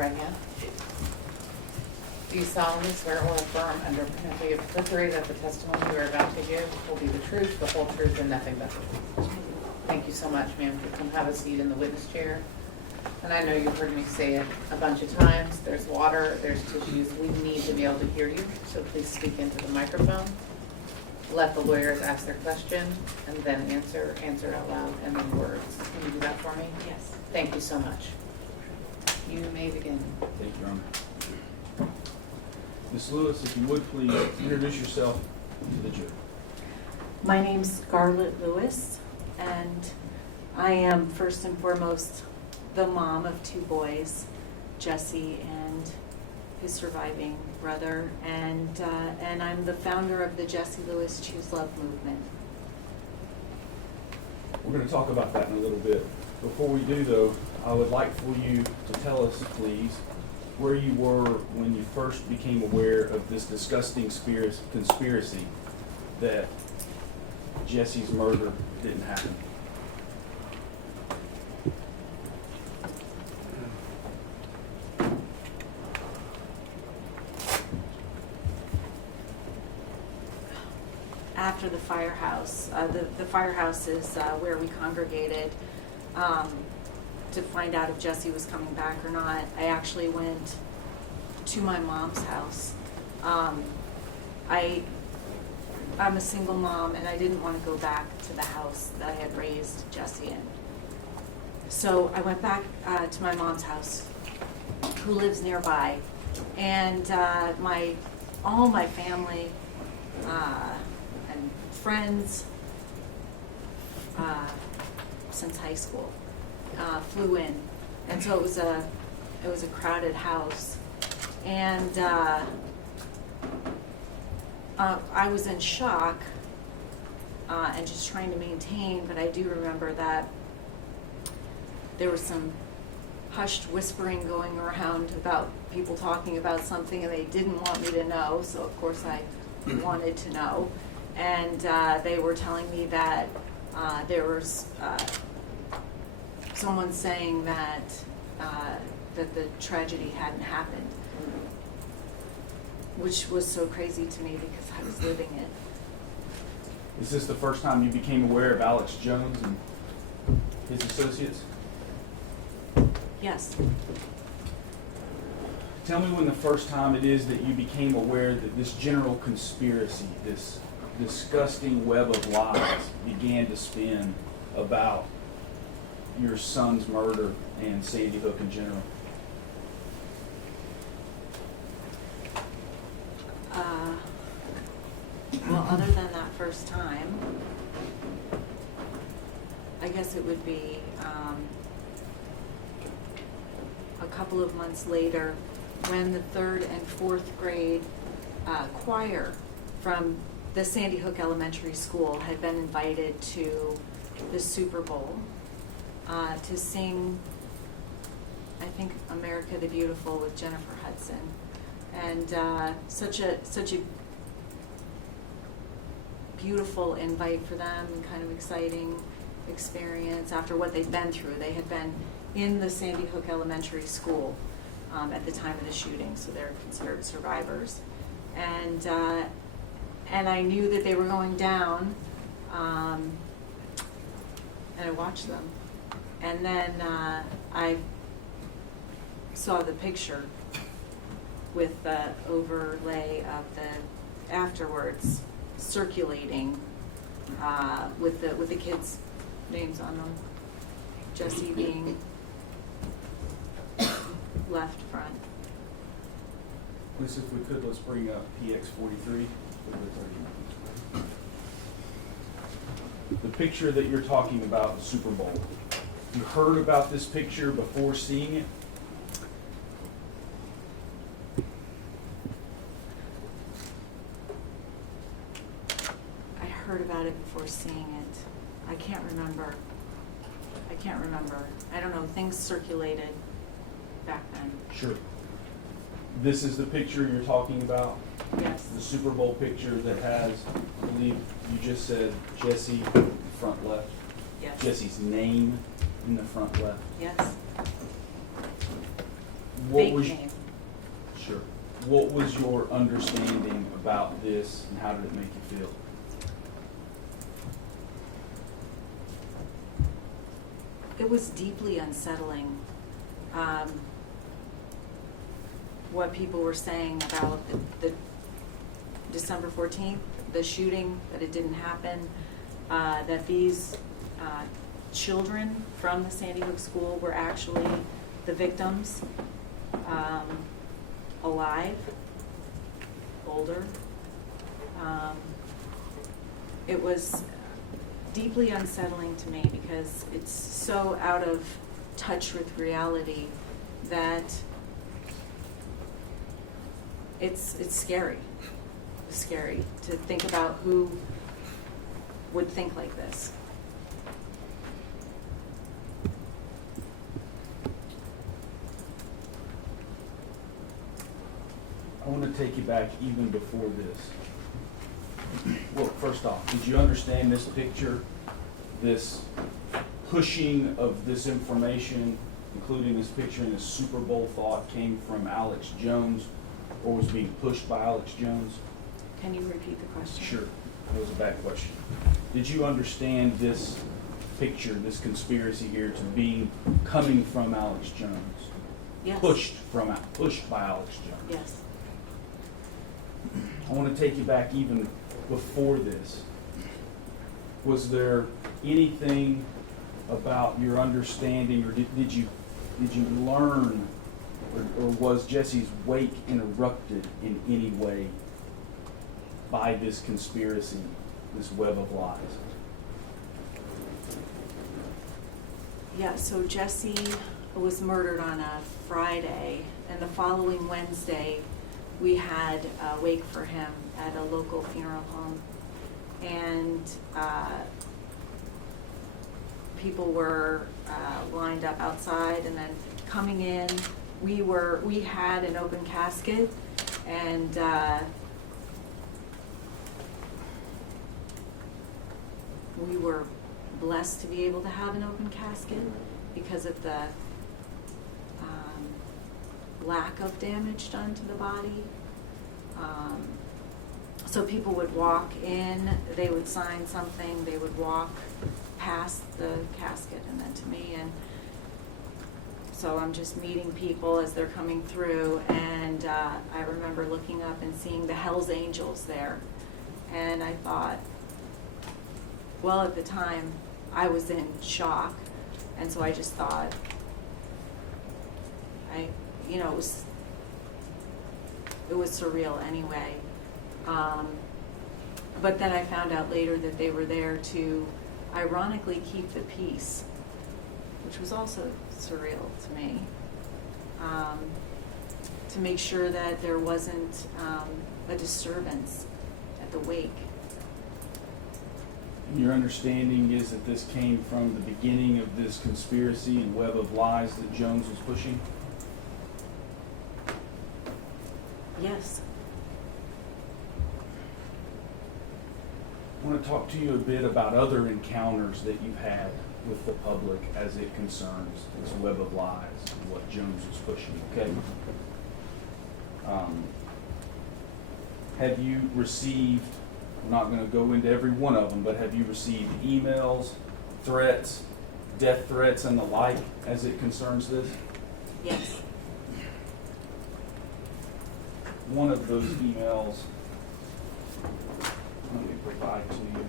your right hand. Do you solemnly swear or affirm under penalty of perjury that the testimony you are about to give will be the truth, the whole truth, and nothing but the truth? Thank you so much, ma'am. Come have a seat in the witness chair. And I know you've heard me say it a bunch of times. There's water, there's tissues. We need to be able to hear you, so please speak into the microphone. Let the lawyers ask their question, and then answer out loud, and then words. Can you do that for me? Yes. Thank you so much. You may begin. Thank you, Your Honor. Ms. Lewis, if you would please introduce yourself to the jury. My name's Scarlett Lewis, and I am first and foremost the mom of two boys, Jessie and his surviving brother, and I'm the founder of the Jessie Lewis Choose Love movement. We're going to talk about that in a little bit. Before we do, though, I would like for you to tell us, please, where you were when you first became aware of this disgusting conspiracy that Jessie's murder didn't happen. After the firehouse, the firehouse is where we congregated to find out if Jessie was coming back or not. I actually went to my mom's house. I'm a single mom, and I didn't want to go back to the house that I had raised Jessie in. So I went back to my mom's house, who lives nearby, and all my family and friends since high school flew in, and so it was a crowded house, and I was in shock and just trying to maintain. But I do remember that there was some hushed whispering going around about people talking about something, and they didn't want me to know. So of course I wanted to know, and they were telling me that there was someone saying that that the tragedy hadn't happened, which was so crazy to me because I was living it. Is this the first time you became aware of Alex Jones and his associates? Yes. Tell me when the first time it is that you became aware that this general conspiracy, this disgusting web of lies began to spin about your son's murder and Sandy Hook in general. Well, other than that first time, I guess it would be a couple of months later when the 3rd and 4th grade choir from the Sandy Hook Elementary School had been invited to the Super Bowl to sing, I think, America the Beautiful with Jennifer Hudson. And such a beautiful invite for them, and kind of exciting experience after what they'd been through. They had been in the Sandy Hook Elementary School at the time of the shooting, so they're considered survivors. And I knew that they were going down, and I watched them. And then I saw the picture with the overlay of the afterwards circulating with the kids' names on them. Jessie being left front. Lisa, if we could, let's bring up PX43. The picture that you're talking about, the Super Bowl. You heard about this picture before seeing it? I heard about it before seeing it. I can't remember. I don't know, things circulated back then. Sure. This is the picture you're talking about? Yes. The Super Bowl picture that has, I believe you just said Jessie front left. Yes. Jessie's name in the front left. Yes. What fake was- name. Sure. What was your understanding about this, and how did it make you feel? It was deeply unsettling. What people were saying about the December 14th, the shooting, that it didn't happen, that these children from the Sandy Hook school were actually the victims, alive, older. It was deeply unsettling to me because it's so out of touch with reality that it's scary. It's scary to think about who would think like this. I want to take you back even before this. Well, first off, did you understand this picture, this pushing of this information, including this picture in this Super Bowl thought, came from Alex Jones, or was being pushed by Alex Jones? Can you repeat the question? Sure, that was a bad question. Did you understand this picture, this conspiracy here, to coming from Alex Jones? Yes. Pushed by Alex Jones? Yes. I want to take you back even before this. Was there anything about your understanding, or did you learn, or was Jessie's wake interrupted in any way by this conspiracy, this web of lies? Yeah, so Jessie was murdered on a Friday, and the following Wednesday, we had a wake for him at a local funeral home. And people were lined up outside and then coming in. We had an open casket, and we were blessed to be able to have an open casket because of the lack of damage done to the body. So people would walk in, they would sign something, they would walk past the casket and then to me. And so I'm just meeting people as they're coming through, and I remember looking up and seeing the Hells Angels there. And I thought, well, at the time, I was in shock, and so I just thought, it was surreal anyway. But then I found out later that they were there to ironically keep the peace, which was also surreal to me, to make sure that there wasn't a disturbance at the wake. Your understanding is that this came from the beginning of this conspiracy and web of lies that Jones was pushing? Yes. I want to talk to you a bit about other encounters that you've had with the public as it concerns this web of lies and what Jones was pushing, okay? Have you received, I'm not going to go into every one of them, but have you received emails, threats, death threats, and the like as it concerns this? Yes. One of those emails, let me provide to you.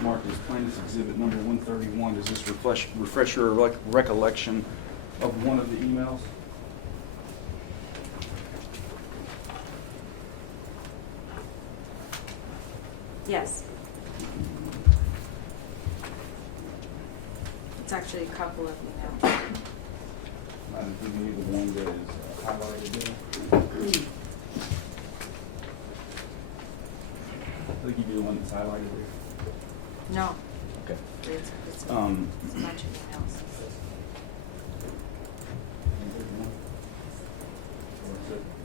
Marked as plaintiff's exhibit number 131. Does this refresh your recollection of one of the emails? Yes. It's actually a couple of emails. I'm giving you the one that is highlighted there. I'll give you the one that's highlighted there. No, Okay. it's a bunch of emails.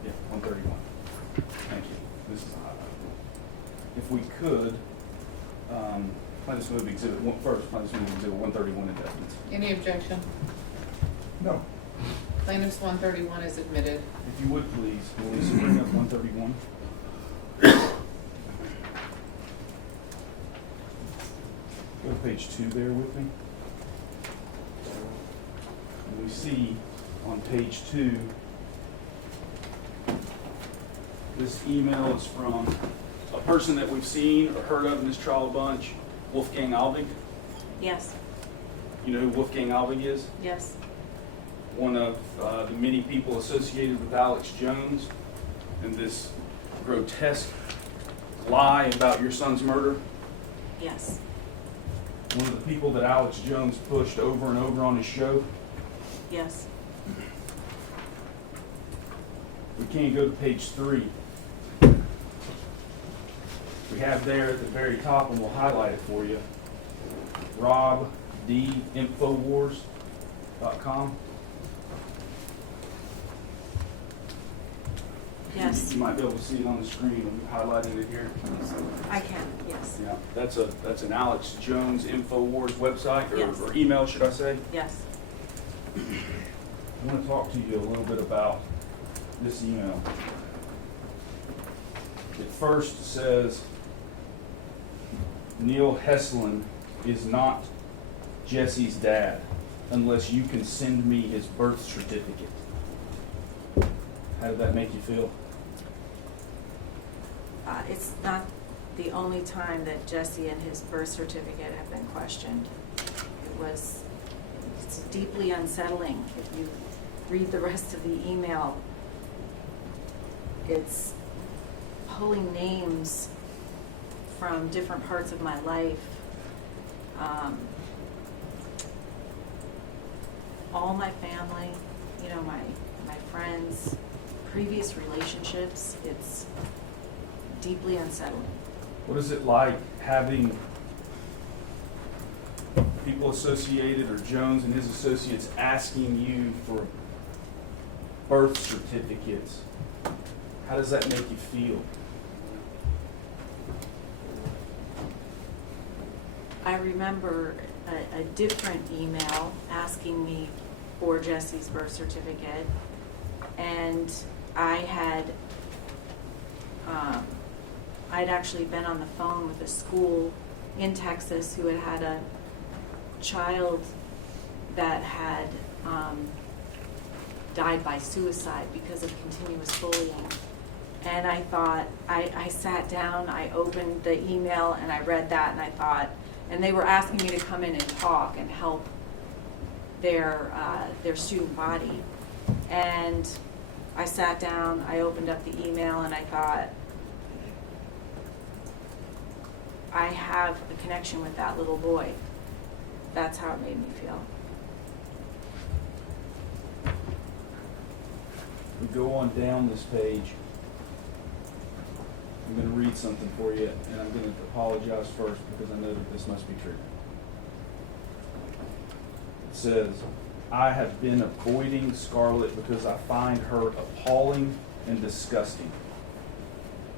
Yeah, 131. Thank you. This is a highlight. If we could, Plaintiff's move exhibit one, first, plaintiff's move exhibit 131 indictments. Any objection? No. Plaintiff's 131 is admitted. If you would please, Melissa, bring up 131. Go to page 2 there with me. And we see on page 2, this email is from a person that we've seen or heard of in this trial a bunch, Wolfgang Albig. Yes, You know who Wolfgang Albig is? yes, One of the many people associated with Alex Jones and this grotesque lie about your son's murder. yes, One of the people that Alex Jones pushed over and over on his show. yes. We can't go to page 3. We have there at the very top, and we'll highlight it for you, Rob D. Infowars.com. Yes. You might be able to see it on the screen. We've highlighted it here. I can, yes, Yeah, that's an Alex Jones Infowars website, Yes. or email, should I say? yes. I want to talk to you a little bit about this email. It first says, Neil Heslin is not Jessie's dad unless you can send me his birth certificate. How did that make you feel? It's not the only time that Jessie and his birth certificate have been questioned. It's deeply unsettling. If you read the rest of the email, it's pulling names from different parts of my life. All my family, you know, my friends, previous relationships, it's deeply unsettling. What is it like having people associated, or Jones and his associates, asking you for birth certificates? How does that make you feel? I remember a different email asking me for Jessie's birth certificate, and I'd actually been on the phone with a school in Texas who had a child that had died by suicide because of continuous bullying. And I thought, I sat down, I opened the email, and I read that, and I thought, and they were asking me to come in and talk and help their student body. And I sat down, I opened up the email, and I thought, I have a connection with that little boy. That's how it made me feel. We go on down this page. I'm going to read something for you, and I'm going to apologize first because I know that this must be true. It says, I have been avoiding Scarlett because I find her appalling and disgusting.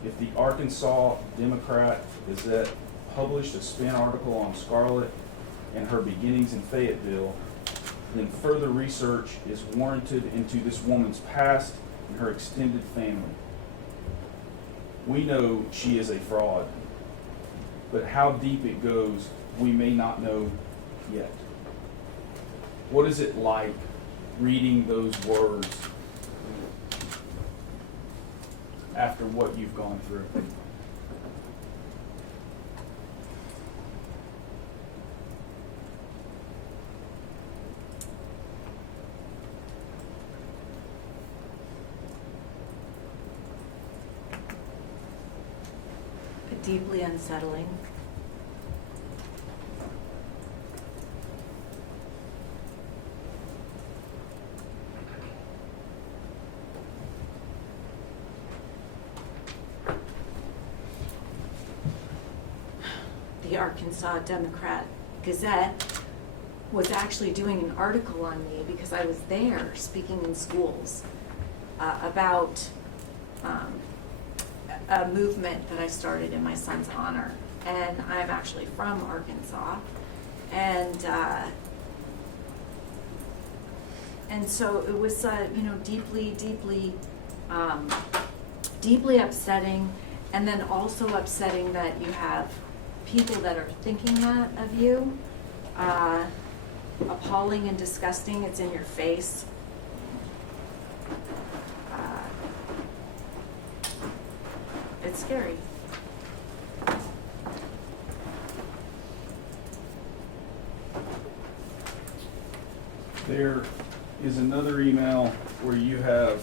If the Arkansas Democrat-Gazette published a spin article on Scarlett and her beginnings in Fayetteville, then further research is warranted into this woman's past and her extended family. We know she is a fraud, but how deep it goes, we may not know yet. What is it like reading those words after what you've gone through? Deeply unsettling. The Arkansas Democrat-Gazette was actually doing an article on me because I was there speaking in schools about a movement that I started in my son's honor. and I'm actually from Arkansas, and so it was, deeply upsetting, and then also upsetting that you have people that are thinking that of you. Appalling and disgusting. It's in your face. It's scary. There is another email where you have,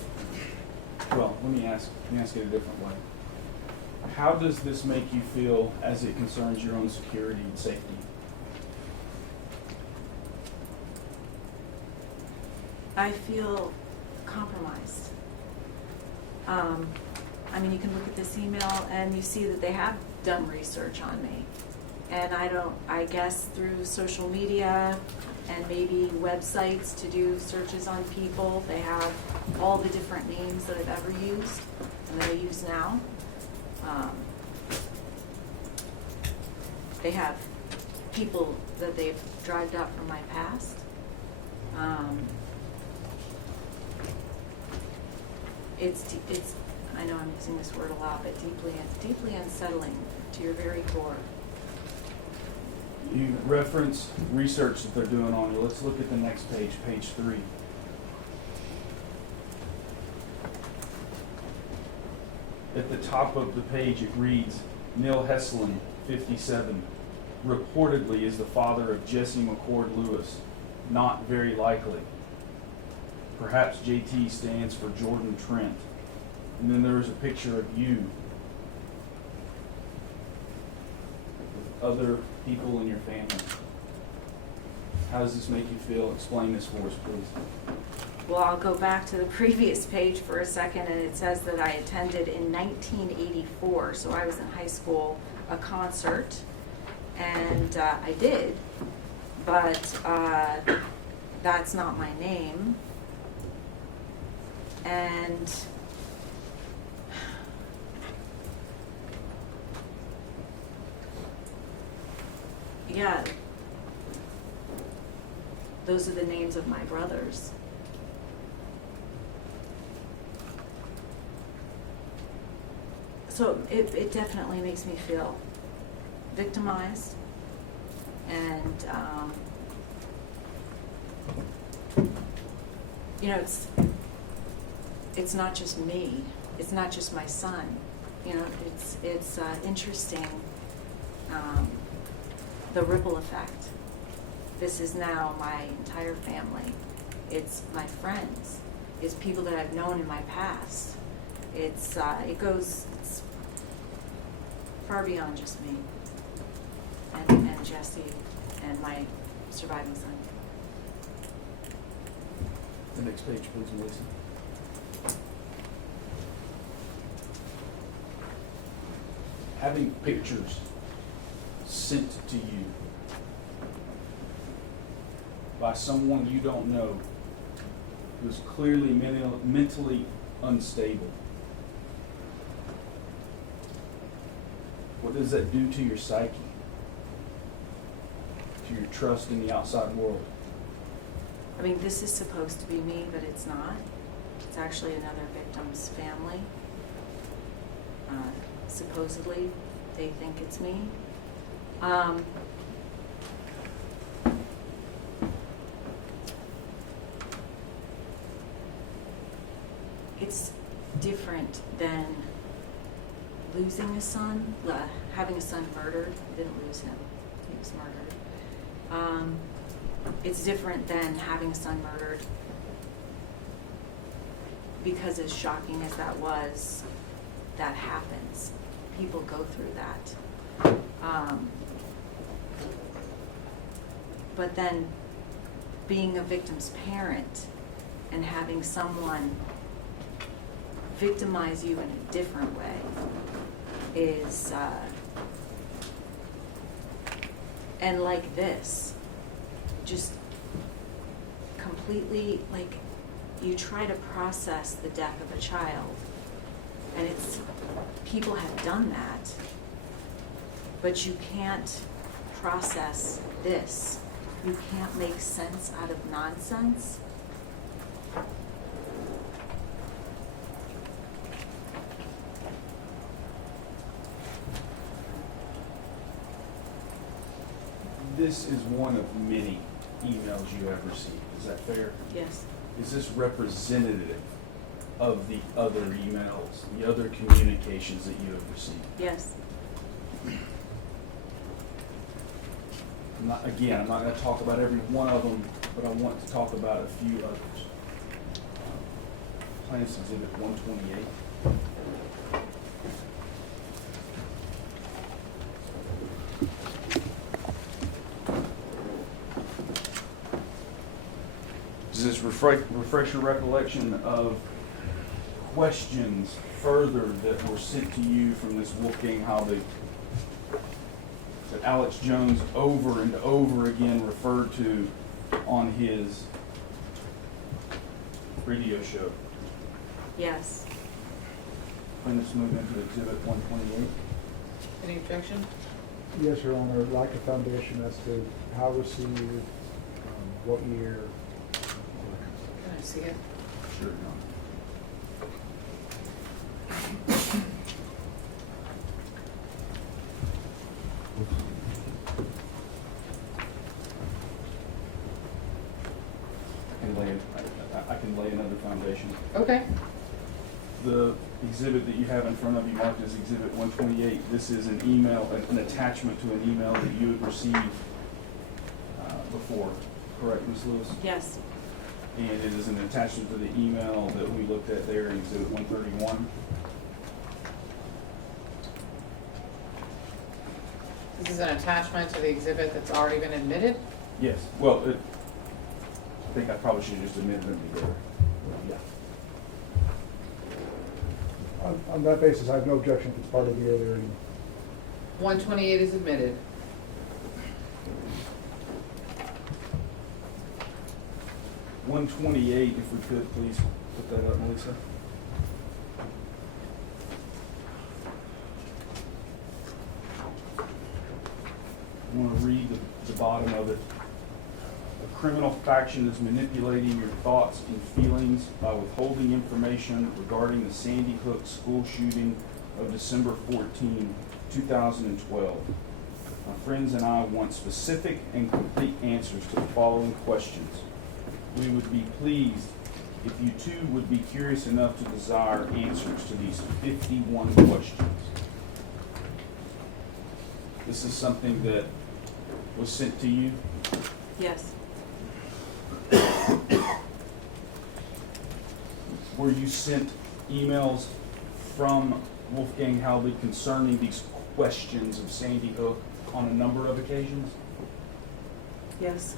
well, let me ask it a different way. How does this make you feel as it concerns your own security and safety? I feel compromised. You can look at this email and you see that they have done research on me. And I guess through social media and maybe websites to do searches on people, they have all the different names that I've ever used and that I use now. They have people that they've dragged up from my past. It's I know I'm using this word a lot, but deeply unsettling to your very core. You reference research that they're doing on you. Let's look at the next page, page 3. At the top of the page it reads, Neil Heslin, 57, reportedly is the father of Jessie Lewis. Not very likely. Perhaps JT stands for Jordan Trent. And then there is a picture of you with other people in your family. How does this make you feel? Explain this for us, please. Well, I'll go back to the previous page for a second, and it says that I attended in 1984, so I was in high school, a concert, and I did, but that's not my name. And yeah, those are the names of my brothers. So it definitely makes me feel victimized, and it's not just me. It's not just my son. It's interesting, the ripple effect. This is now my entire family. It's my friends. It's people that I've known in my past. It's far beyond just me and Jessie and my surviving son. The next page, please, Melissa. Having pictures sent to you by someone you don't know who's clearly mentally unstable. What does that do to your psyche? To your trust in the outside world? This is supposed to be me, but it's not. It's actually another victim's family. Supposedly, they think it's me. It's different than losing a son, having a son murdered. I didn't lose him, he was murdered. It's different than having a son murdered, because as shocking as that was, that happens. People go through that. But then being a victim's parent and having someone victimize you in a different way is, and like this, just completely, you try to process the death of a child, and people have done that, but you can't process this. You can't make sense out of nonsense. This is one of many emails you have received. Is that fair? Yes. Is this representative of the other emails, the other communications that you have received? Yes. I'm not going to talk about every one of them, but I want to talk about a few others. Plaintiff's Exhibit 128. Does this refresh your recollection of questions further that were sent to you from this Wolfgang Halbig that Alex Jones over and over again referred to on his radio show? Yes. Plaintiff's move into Exhibit 128. Any objection? Yes, Your Honor, I'd like a foundation as to how received, what year. Can I see it? Sure, Your Honor. I can lay another foundation. Okay. The exhibit that you have in front of you marked as Exhibit 128, this is an email, an attachment to an email that you had received before, correct, Ms. Lewis? Yes. And it is an attachment to the email that we looked at there in Exhibit 131. This is an attachment to the exhibit that's already been admitted? Yes, well, I think I probably should have just admitted them together. Yeah. On that basis, I have no objection if it's part of the earlier. 128 is admitted. $128, if we could, please put that up, Melissa. I want to read the bottom of it. A criminal faction is manipulating your thoughts and feelings by withholding information regarding the Sandy Hook school shooting of December 14, 2012. My friends and I want specific and complete answers to the following questions. We would be pleased if you too would be curious enough to desire answers to these 51 questions. This is something that was sent to you. Yes. Were you sent emails from Wolfgang Halbig concerning these questions of Sandy Hook on a number of occasions? Yes.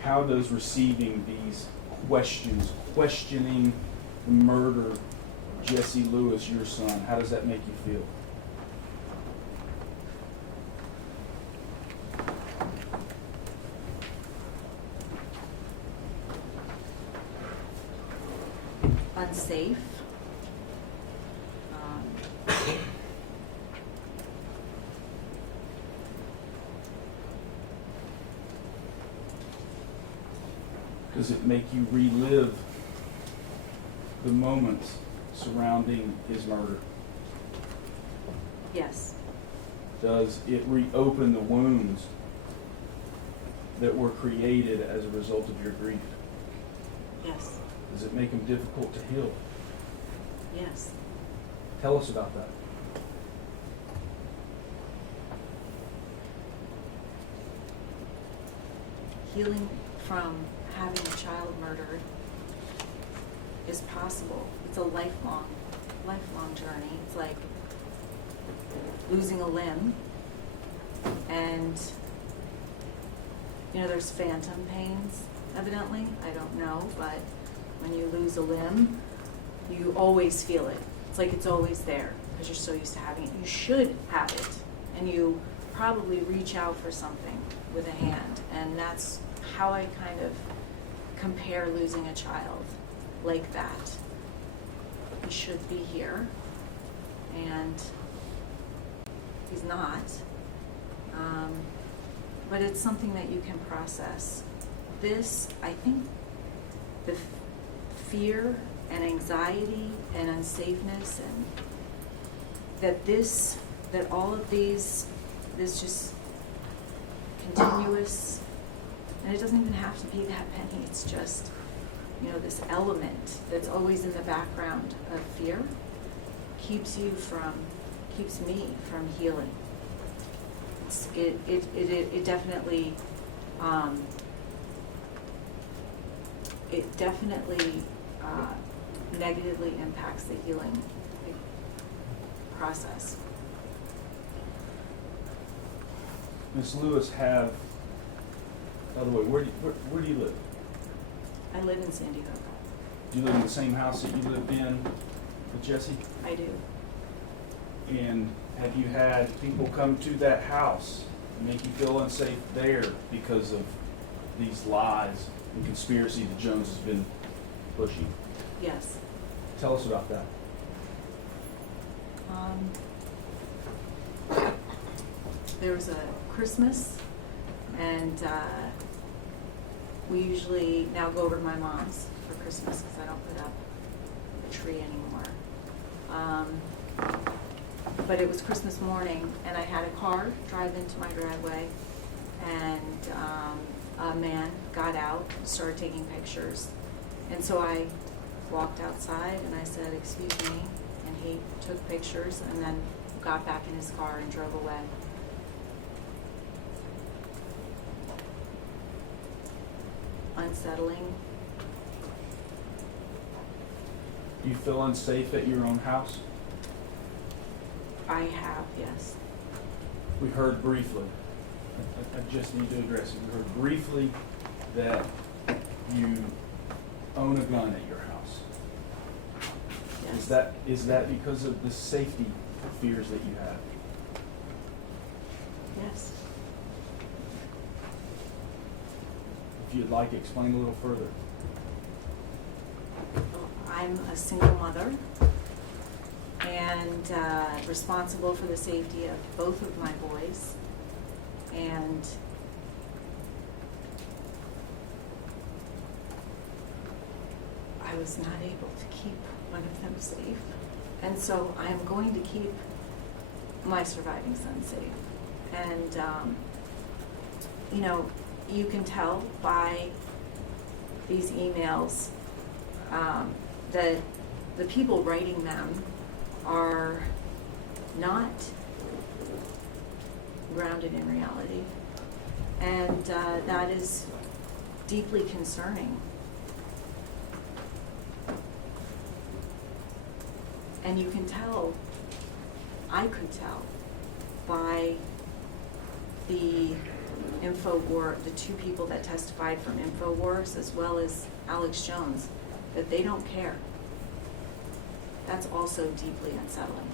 How does receiving these questions, questioning the murder of Jessie Lewis, your son, how does that make you feel? Unsafe. Does it make you relive the moments surrounding his murder? Yes. Does it reopen the wounds that were created as a result of your grief? Yes. Does it make them difficult to heal? Yes. Tell us about that. Healing from having a child murdered is possible. It's a lifelong journey. It's like losing a limb, and there's phantom pains, evidently. I don't know, but when you lose a limb, you always feel it. It's like it's always there because you're so used to having it. You should have it, and you probably reach out for something with a hand, and that's how I kind of compare losing a child like that. He should be here, and he's not. But it's something that you can process. This, I think, the fear and anxiety and unsafeness, and that all of this just continuous, and it doesn't even have to be that many, it's just, this element that's always in the background of fear keeps me from healing. It definitely negatively impacts the healing process. Ms. Lewis, by the way, where do you live? I live in Sandy Hook. Do you live in the same house that you lived in with Jessie? I do. And have you had people come to that house and make you feel unsafe there because of these lies and conspiracy that Jones has been pushing? Yes. Tell us about that. There was a Christmas, and we usually now go over to my mom's for Christmas because I don't put up a tree anymore. But it was Christmas morning, and I had a car drive into my driveway, and a man got out and started taking pictures. And so I walked outside and I said, "Excuse me," and he took pictures and then got back in his car and drove away. Unsettling. Do you feel unsafe at your own house? I have, yes. We heard briefly, I just need to address it. We heard briefly that you own a gun at your house. Yes. Is that because of the safety fears that you have? Yes. If you'd like, explain a little further. I'm a single mother and responsible for the safety of both of my boys. And I was not able to keep one of them safe. And so I am going to keep my surviving son safe. And, you can tell by these emails that the people writing them are not grounded in reality. And that is deeply concerning. And you can tell, I could tell, by the the two people that testified from Infowars, as well as Alex Jones, that they don't care. That's also deeply unsettling.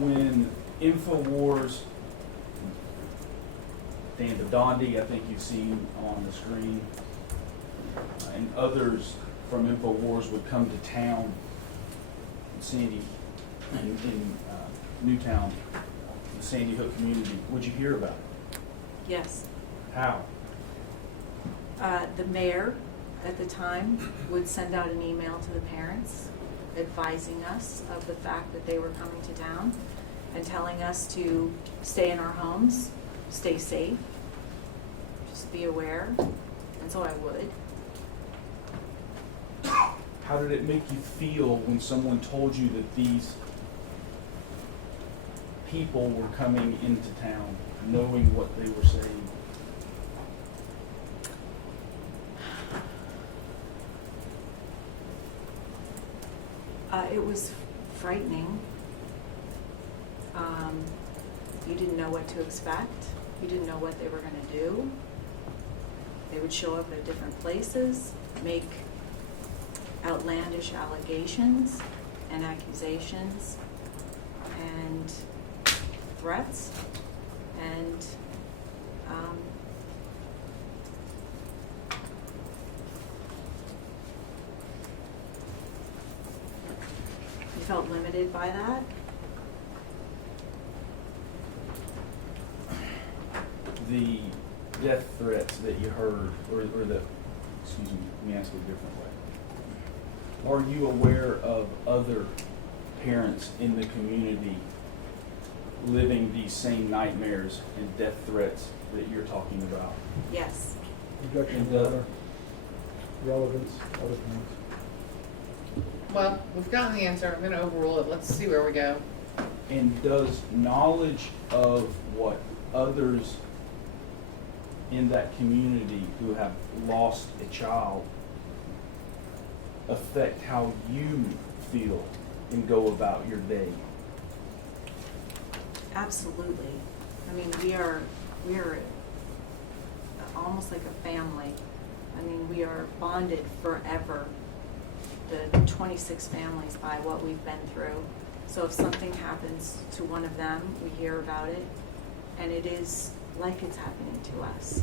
When Infowars, Dan Dondi, I think you've seen on the screen, and others from Infowars would come to town in Sandy, in Newtown, the Sandy Hook community, would you hear about it? Yes. How? The mayor at the time would send out an email to the parents advising us of the fact that they were coming to town and telling us to stay in our homes, stay safe, just be aware. And so I would. How did it make you feel when someone told you that these people were coming into town, knowing what they were saying? It was frightening. You didn't know what to expect. You didn't know what they were going to do. They would show up at different places, make outlandish allegations and accusations and threats, and felt limited by that. The death threats that you heard, or the, excuse me, let me ask it a different way. Are you aware of other parents in the community living these same nightmares and death threats that you're talking about? Yes. Objection, And, Your Honor. Relevance, other points. Well, we've gotten the answer. I'm gonna overrule it. Let's see where we go. And does knowledge of what others in that community who have lost a child affect how you feel and go about your day? Absolutely. I mean, we are almost like a family. I mean, we are bonded forever, the 26 families, by what we've been through. So if something happens to one of them, we hear about it, and it is like it's happening to us.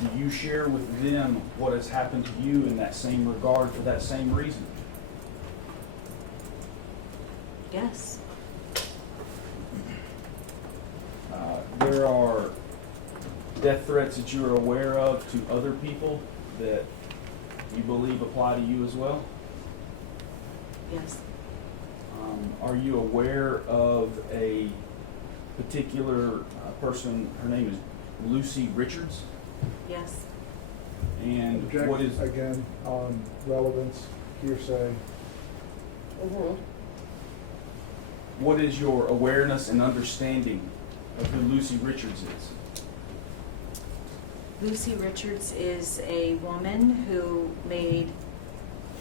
Do you share with them what has happened to you in that same regard for that same reason? Yes. There are death threats that you're aware of to other people that you believe apply to you as well? Yes. Are you aware of a particular person, her name is Lucy Richards? Yes. And Object, what is, again, on relevance, hearsay. Overruled. what is your awareness and understanding of who Lucy Richards is? Lucy Richards is a woman who made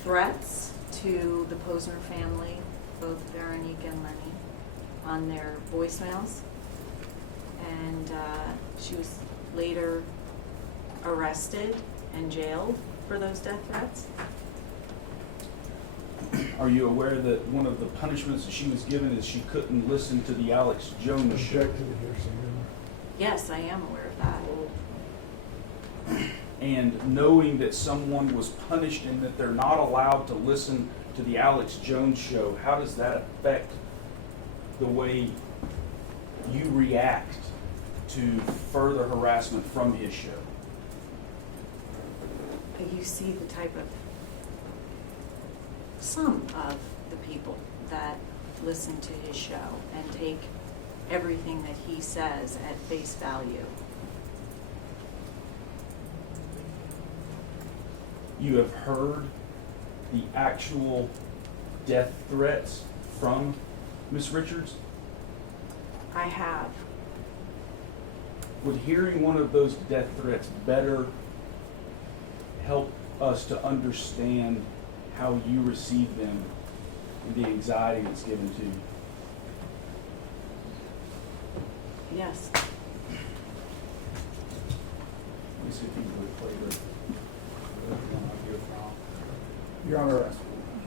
threats to the Posner family, both Veronique and Lenny, on their voicemails. And she was later arrested and jailed for those death threats. Are you aware that one of the punishments that she was given is she couldn't listen to the Alex Jones show? Object to the hearsay, Your Honor. Yes, I am aware of that. And knowing that someone was punished and that they're not allowed to listen to the Alex Jones show, how does that affect the way you react to further harassment from his show? You see the type of, some of the people that listen to his show and take everything that he says at face value. You have heard the actual death threats from Miss Richards? I have. Would hearing one of those death threats better help us to understand how you receive them and the anxiety that's given to you? Yes. Let me see if you can really play the Your Honor,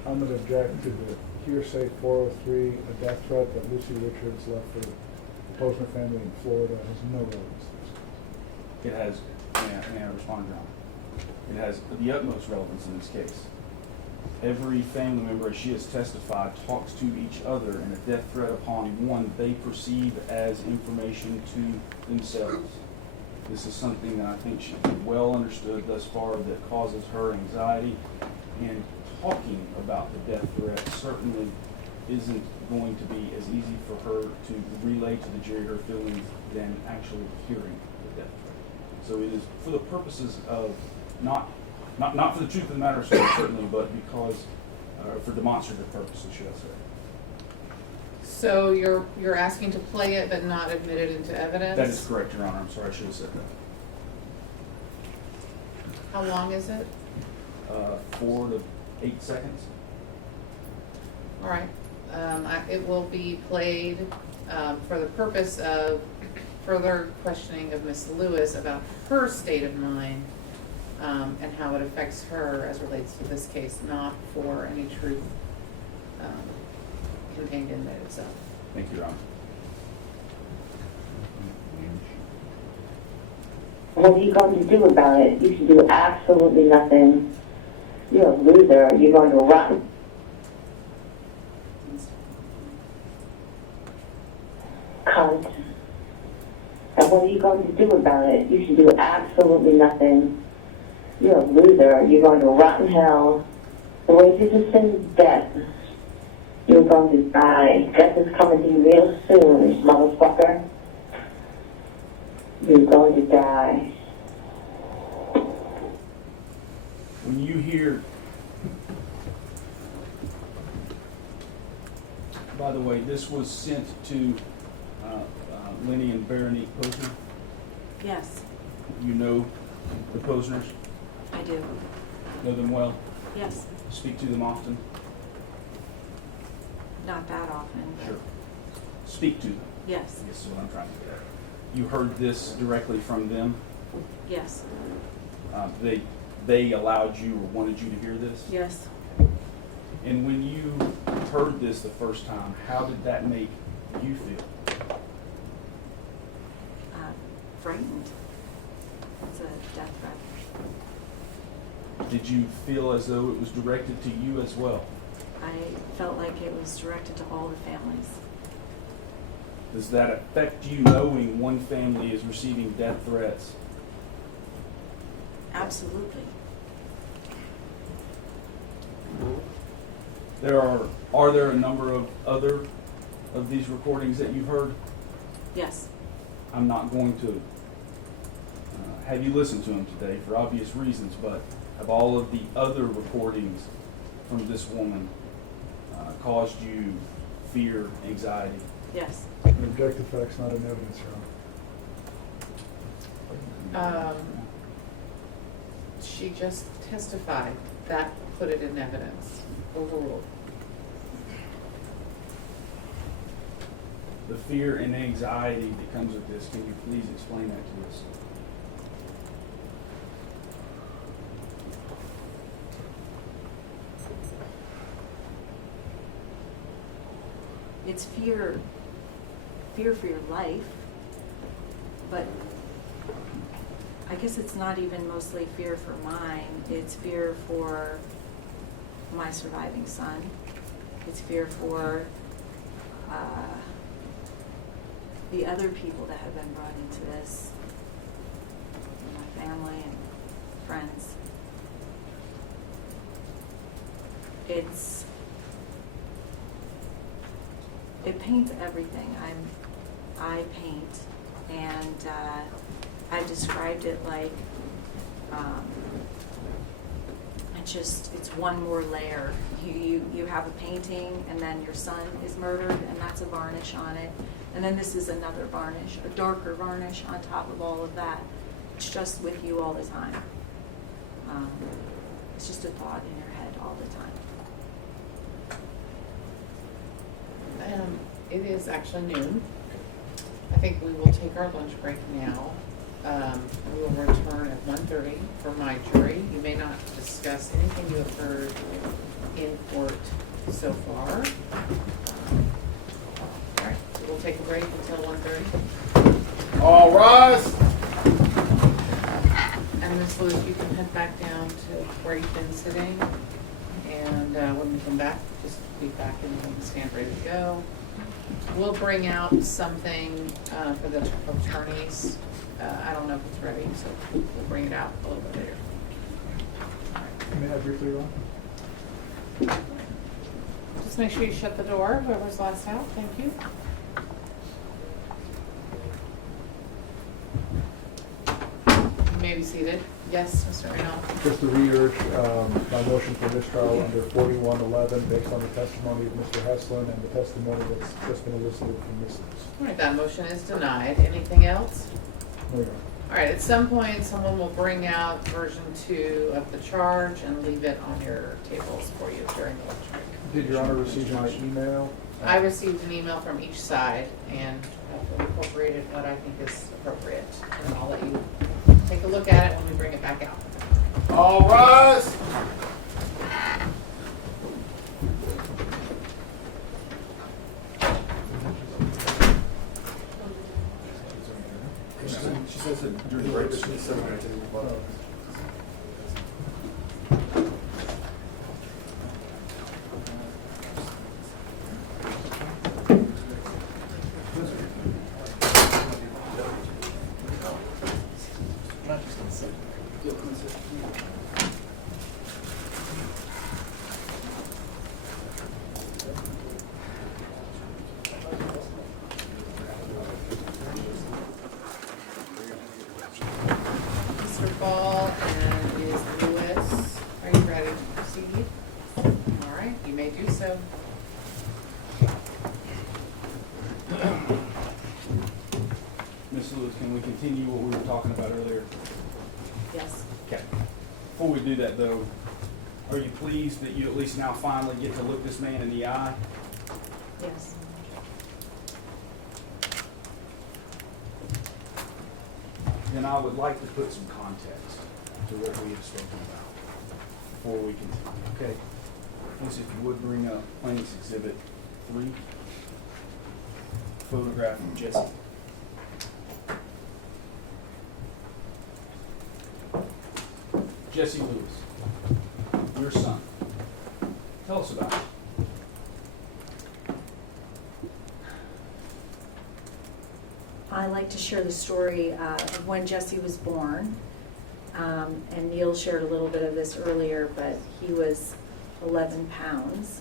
I'm going to object to the hearsay 403, a death threat that Lucy Richards left for the Posner family in Florida has no relevance. It has, may I respond, Your Honor? It has the utmost relevance in this case. Every family member, as she has testified, talks to each other, and a death threat upon one they perceive as information to themselves. This is something that I think should be well understood thus far that causes her anxiety, and talking about the death threat certainly isn't going to be as easy for her to relay to the jury her feelings than actually hearing the death threat. So it is for the purposes of not for the truth of the matter certainly, but because for demonstrative purposes, should I say. So you're asking to play it but not admit it into evidence? That is correct, Your Honor. I'm sorry, I should have said that. How long is it? 4 to 8 seconds. All right. It will be played for the purpose of further questioning of Ms. Lewis about her state of mind and how it affects her as relates to this case, not for any truth contained in it itself. Thank you, Your Honor. What are you going to do about it? You should do absolutely nothing. You're a loser. You're going to run. cunt. And what are you going to do about it? You should do absolutely nothing. You're a loser. You're going to rot in hell. The wages of sin is death. You're going to die. Death is coming to you real soon, motherfucker. You're going to die. When you hear, by the way, this was sent to Lenny and Veronique Posner. Yes, You know the Posners? I do. Know them well? Yes, Speak to them often? not that often, but Sure. Speak to them. yes, This is what I'm trying to get at. You heard this directly from them? yes, They allowed you or wanted you to hear this? yes. And when you heard this the first time, how did that make you feel? Frightened. It's a death threat. Did you feel as though it was directed to you as well? I felt like it was directed to all the families. Does that affect you knowing one family is receiving death threats? Absolutely. Are there a number of other of these recordings that you've heard? Yes, I'm not going to have you listen to them today for obvious reasons, but have all of the other recordings from this woman caused you fear, anxiety? yes. An objective fact's not an evidence, Your Honor. She just testified. That put it in evidence. Overruled. The fear and anxiety that comes with this, can you please explain that to us? It's fear for your life, but I guess it's not even mostly fear for mine. It's fear for my surviving son. It's fear for the other people that have been brought into this, my family and friends. It paints everything. I paint, and I've described it like it's one more layer. You have a painting, and then your son is murdered, and that's a varnish on it. And then this is another varnish, a darker varnish on top of all of that. It's just with you all the time. It's just a thought in your head all the time. It is actually noon. I think we will take our lunch break now. We will return at 1:30 for my jury. You may not discuss anything you have heard in court so far. All right, so we'll take a break until 1:30. All rise. And Ms. Lewis, you can head back down to where you've been sitting. And when we come back, just be back and we can stand ready to go. We'll bring out something for the attorneys. I don't know if it's ready, so we'll bring it out a little bit later. May I briefly, Your Honor? Just make sure you shut the door, whoever's last out. Thank you. You may be seated. Yes, Mr. Reynolds. Just to re-urge my motion for mistrial under 4111 based on the testimony of Mr. Heslin and the testimony that's just been elicited from Ms. Lewis. All right, that motion is denied. Anything else? No, Your Honor. All right, at some point, someone will bring out version 2 of the charge and leave it on your tables for you during the lunch break. Did Your Honor receive my email? I received an email from each side and I've incorporated what I think is appropriate. And I'll let you take a look at it when we bring it back out. All rise. She says that during the break, she said we're going to take a photo. Mr. Ball and Ms. Lewis, are you ready to proceed? All right, you may do so. Ms. Lewis, can we continue what we were talking about earlier? Yes. Okay. Before we do that, though, are you pleased that you at least now finally get to look this man in the eye? Yes. Then I would like to put some context to what we have spoken about before we continue, okay? Please, if you would bring up Plaintiff's Exhibit 3, photograph of Jessie. Jessie Lewis, your son. Tell us about it. I like to share the story of when Jessie was born. And Neil shared a little bit of this earlier, but he was 11 pounds,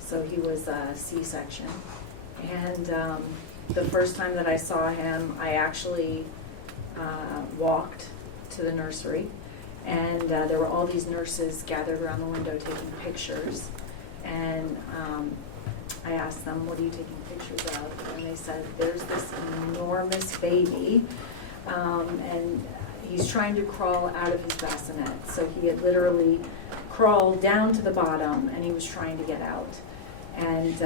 so he was a C-section. And the first time that I saw him, I actually walked to the nursery, and there were all these nurses gathered around the window taking pictures. And I asked them, "What are you taking pictures of?" And they said, "There's this enormous baby, and he's trying to crawl out of his bassinet." So he had literally crawled down to the bottom, and he was trying to get out. And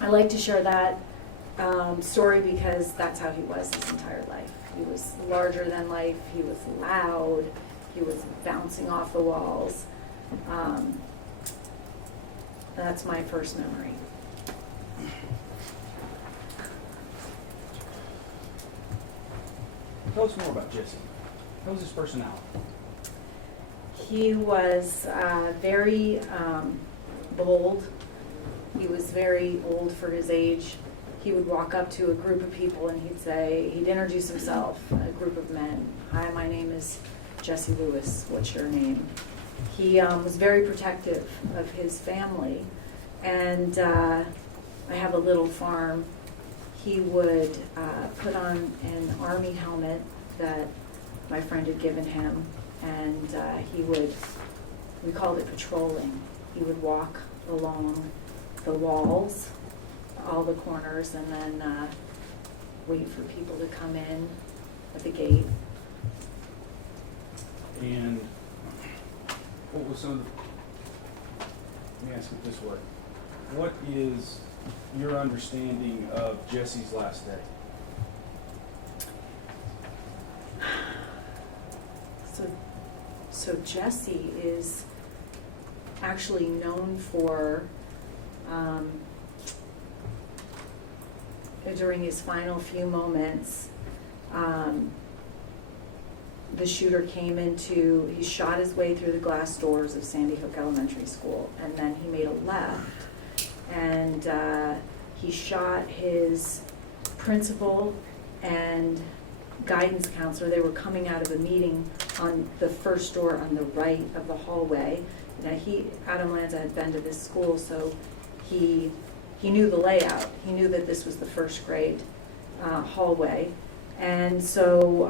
I like to share that story because that's how he was his entire life. He was larger than life. He was loud. He was bouncing off the walls. That's my first memory. Tell us more about Jessie. What was his personality? He was very bold. He was very old for his age. He would walk up to a group of people and he'd introduce himself, a group of men. "Hi, my name is Jessie Lewis. What's your name?" He was very protective of his family. And I have a little farm. He would put on an army helmet that my friend had given him, and we called it patrolling. He would walk along the walls, all the corners, and then wait for people to come in at the gate. And what was some of the, let me ask it this way. What is your understanding of Jessie's last day? So Jessie is actually known for, during his final few moments, the shooter he shot his way through the glass doors of Sandy Hook Elementary School, and then he made a left, and he shot his principal and guidance counselor. They were coming out of a meeting on the first door on the right of the hallway. Now Adam Lanza had been to this school, so he knew the layout. He knew that this was the first grade hallway. And so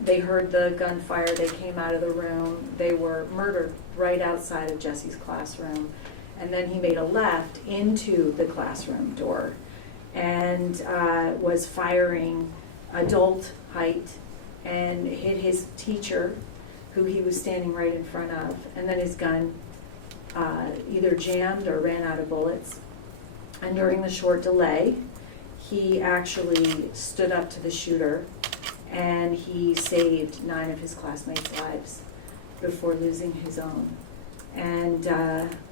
they heard the gunfire, they came out of the room, they were murdered right outside of Jessie's classroom. And then he made a left into the classroom door and was firing adult height and hit his teacher, who he was standing right in front of. And then his gun either jammed or ran out of bullets. And during the short delay, he actually stood up to the shooter and he saved 9 of his classmates' lives before losing his own. And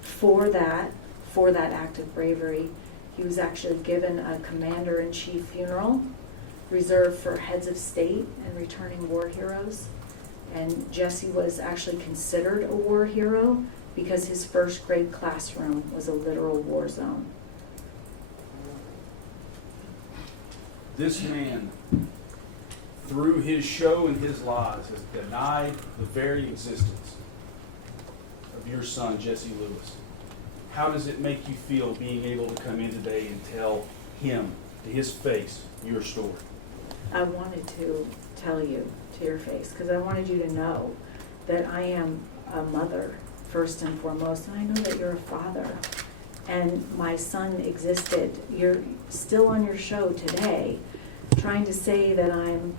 for that act of bravery, he was actually given a commander-in-chief funeral reserved for heads of state and returning war heroes. And Jessie was actually considered a war hero because his first grade classroom was a literal war zone. This man through his show and his lies, has denied the very existence of your son, Jessie Lewis. How does it make you feel being able to come in today and tell him, to his face, your story? I wanted to tell you to your face because I wanted you to know that I am a mother first and foremost, and I know that you're a father. And my son existed. You're still on your show today trying to say that I'm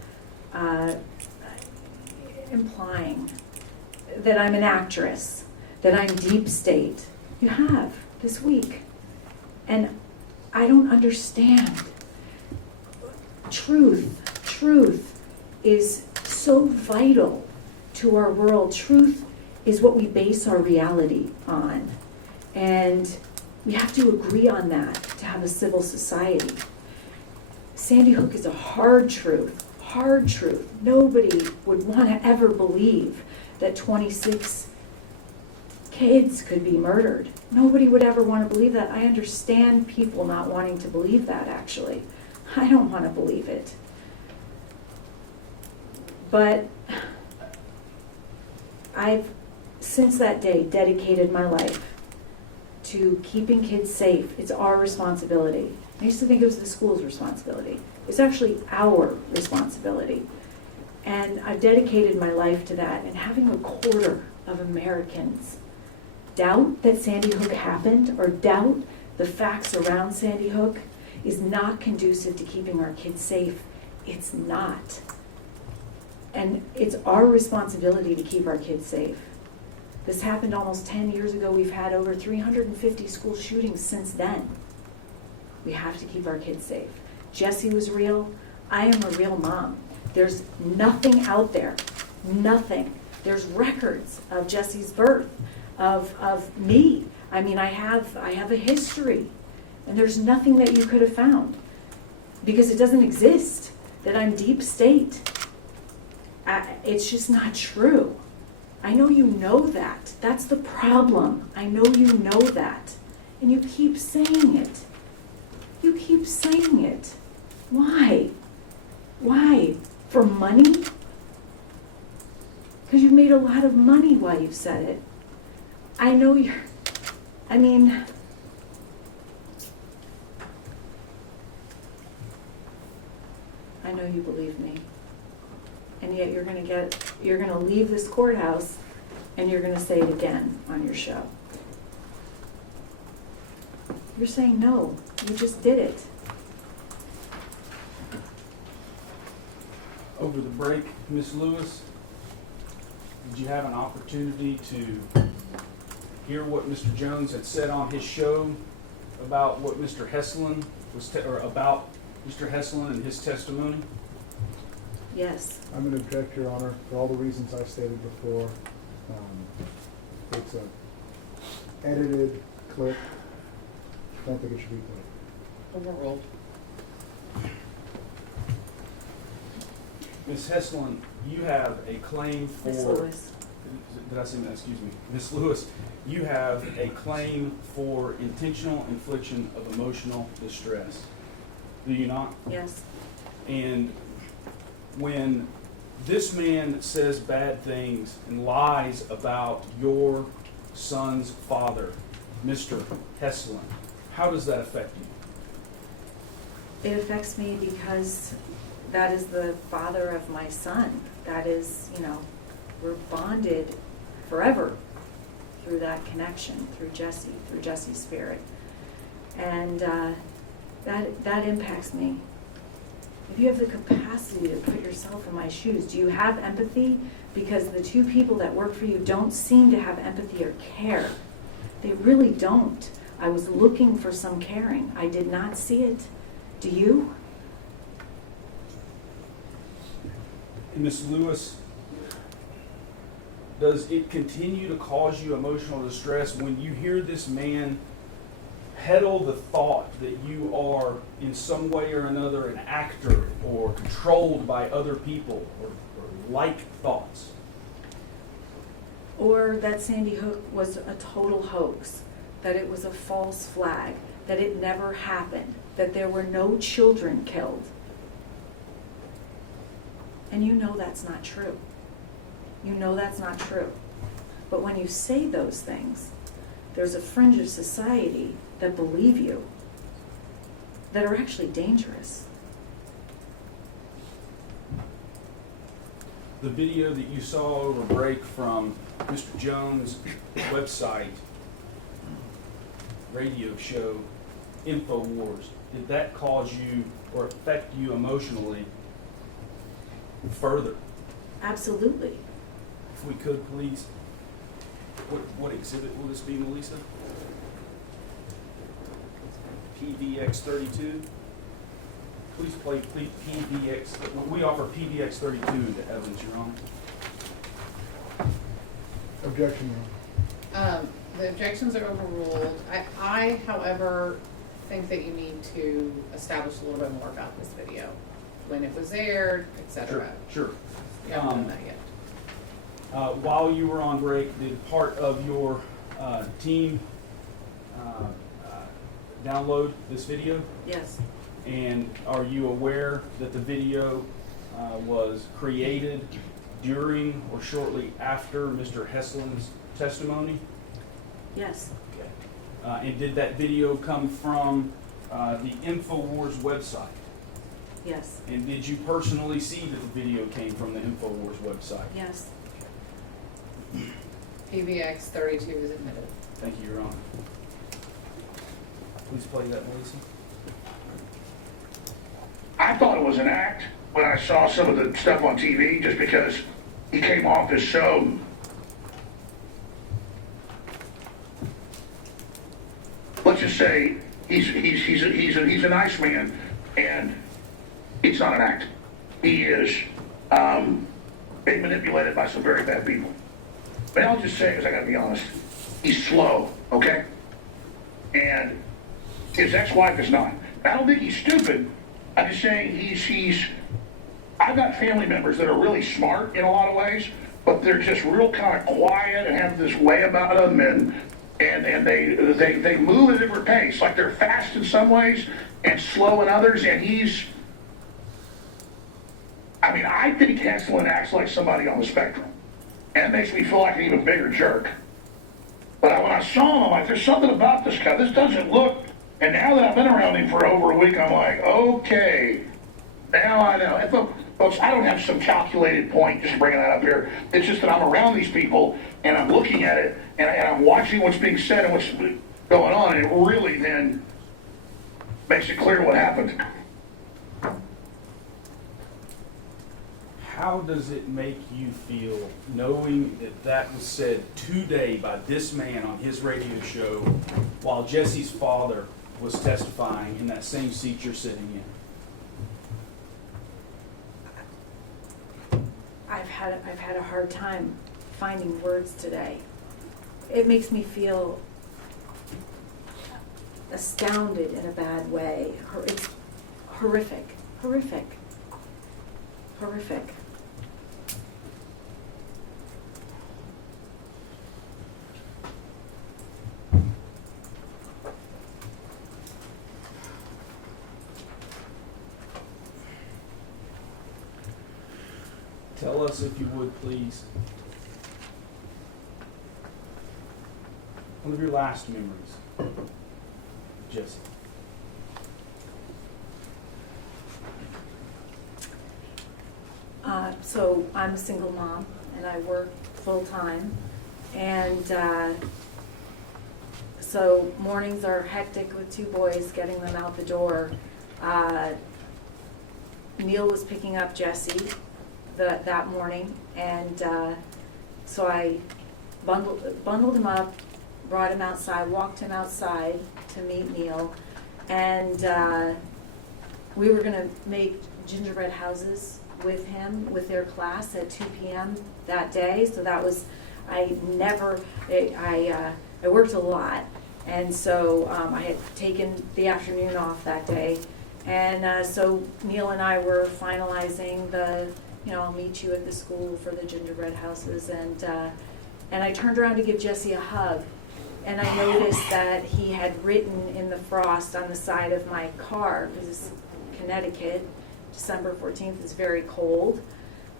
implying that I'm an actress, that I'm deep state. You have this week. And I don't understand. Truth is so vital to our world. Truth is what we base our reality on. And we have to agree on that to have a civil society. Sandy Hook is a hard truth. Nobody would want to ever believe that 26 kids could be murdered. Nobody would ever want to believe that. I understand people not wanting to believe that, actually. I don't want to believe it. But I've, since that day, dedicated my life to keeping kids safe. It's our responsibility. I used to think it was the school's responsibility. It's actually our responsibility. And I've dedicated my life to that. And having a quarter of Americans doubt that Sandy Hook happened or doubt the facts around Sandy Hook is not conducive to keeping our kids safe. It's not. And it's our responsibility to keep our kids safe. This happened almost 10 years ago. We've had over 350 school shootings since then. We have to keep our kids safe. Jessie was real. I am a real mom. There's nothing out there. Nothing. There's records of Jessie's birth, of me. I mean, I have a history. And there's nothing that you could have found. Because it doesn't exist. That I'm deep state. It's just not true. I know you know that. That's the problem. I know you know that. And you keep saying it. You keep saying it. Why? Why? For money? Because you've made a lot of money while you've said it. I know you're, I mean, I know you believe me. And yet you're gonna leave this courthouse and you're gonna say it again on your show. You're saying no, you just did it. Over the break, Ms. Lewis, did you have an opportunity to hear what Mr. Jones had said on his show about what Mr. Heslin about Mr. Heslin and his testimony? Yes. I'm going to object, Your Honor, for all the reasons I stated before. It's a edited clip. I don't think it should be played. Overruled. Ms. Heslin, you have a claim for... Ms. Lewis. Did I say that? Excuse me. Ms. Lewis, you have a claim for intentional infliction of emotional distress. Do you not? Yes. And when this man says bad things and lies about your son's father, Mr. Heslin, how does that affect you? It affects me because that is the father of my son. That is, we're bonded forever through that connection, through Jessie's spirit. And that impacts me. If you have the capacity to put yourself in my shoes, do you have empathy? Because the two people that work for you don't seem to have empathy or care. They really don't. I was looking for some caring. I did not see it. Do you? Ms. Lewis, does it continue to cause you emotional distress when you hear this man peddle the thought that you are in some way or another an actor or controlled by other people or like thoughts? Or that Sandy Hook was a total hoax, that it was a false flag, that it never happened, that there were no children killed. And you know that's not true. You know that's not true. But when you say those things, there's a fringe of society that believe you, that are actually dangerous. The video that you saw over break from Mr. Jones' website, radio show, Infowars, did that cause you or affect you emotionally further? Absolutely. If we could, please. What exhibit will this be, Melissa? PVX 32. Please play PVX. We offer PVX 32 into evidence, Your Honor. Objection, Your Honor. The objections are overruled. I, however, think that you need to establish a little bit more about this video, when it was aired, etc. Sure. We haven't done that yet. While you were on break, did part of your team download this video? Yes. And are you aware that the video was created during or shortly after Mr. Heslin's testimony? Yes. Okay. And did that video come from the Infowars website? Yes. And did you personally see that the video came from the Infowars website? Yes. PVX 32 is admitted. Thank you, Your Honor. Please play that, Melissa. I thought it was an act when I saw some of the stuff on TV, just because he came off as so, let's just say he's a nice man, and it's not an act. He is being manipulated by some very bad people. But I'll just say, because I got to be honest, he's slow, okay? And his ex-wife is not. I don't think he's stupid. I'm just saying I've got family members that are really smart in a lot of ways, but they're just real kind of quiet and have this way about them, and they move at a different pace. Like they're fast in some ways and slow in others, and I think Heslin acts like somebody on the spectrum. And it makes me feel like an even bigger jerk. But when I saw him, I'm like, there's something about this guy. This doesn't look. And now that I've been around him for over a week, I'm like, okay, now I know. And folks, I don't have some calculated point just bringing that up here. It's just that I'm around these people, and I'm looking at it, and I'm watching what's being said and what's going on, and it really then makes it clear what happened. How does it make you feel knowing that that was said today by this man on his radio show while Jessie's father was testifying in that same seat you're sitting in? I've had a hard time finding words today. It makes me feel astounded in a bad way. It's horrific. Tell us, if you would, please, one of your last memories, Jessie. So I'm a single mom, and I work full-time, and so mornings are hectic with two boys, getting them out the door. Neil was picking up Jessie that morning, and so I bundled him up, brought him outside, walked him outside to meet Neil, and we were going to make gingerbread houses with him, with their class at 2 p.m. that day. So that was, I worked a lot, and so I had taken the afternoon off that day, and so Neil and I were finalizing I'll meet you at the school for the gingerbread houses, and I turned around to give Jessie a hug, and I noticed that he had written in the frost on the side of my car, because it's Connecticut, December 14th is very cold,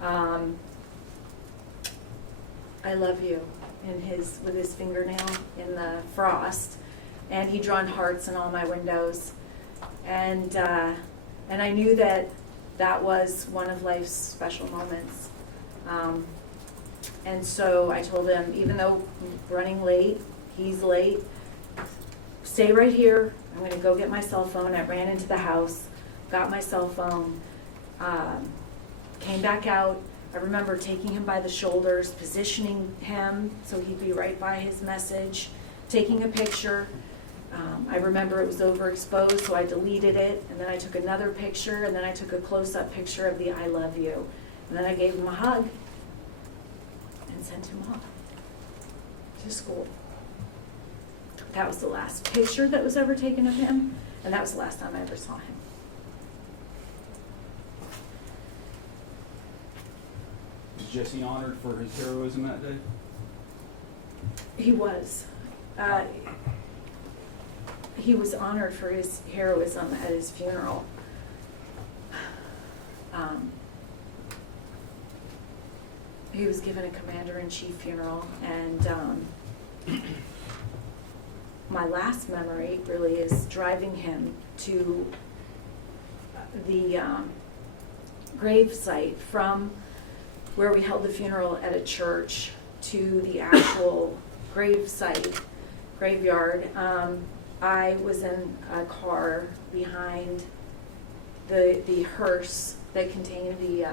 I love you with his fingernail in the frost, and he'd drawn hearts in all my windows, and I knew that was one of life's special moments, and so I told him, even though I'm running late, he's late, stay right here. I'm going to go get my cell phone. I ran into the house, got my cell phone, came back out. I remember taking him by the shoulders, positioning him so he'd be right by his message, taking a picture. I remember it was overexposed, so I deleted it, and then I took another picture, and then I took a close-up picture of the I love you. And then I gave him a hug and sent him off to school. That was the last picture that was ever taken of him, and that was the last time I ever saw him. Was Jesse honored for his heroism that day? He was. He was honored for his heroism at his funeral. He was given a commander-in-chief funeral, and my last memory really is driving him to the grave site from where we held the funeral at a church to the actual grave site, graveyard. I was in a car behind the hearse that contained the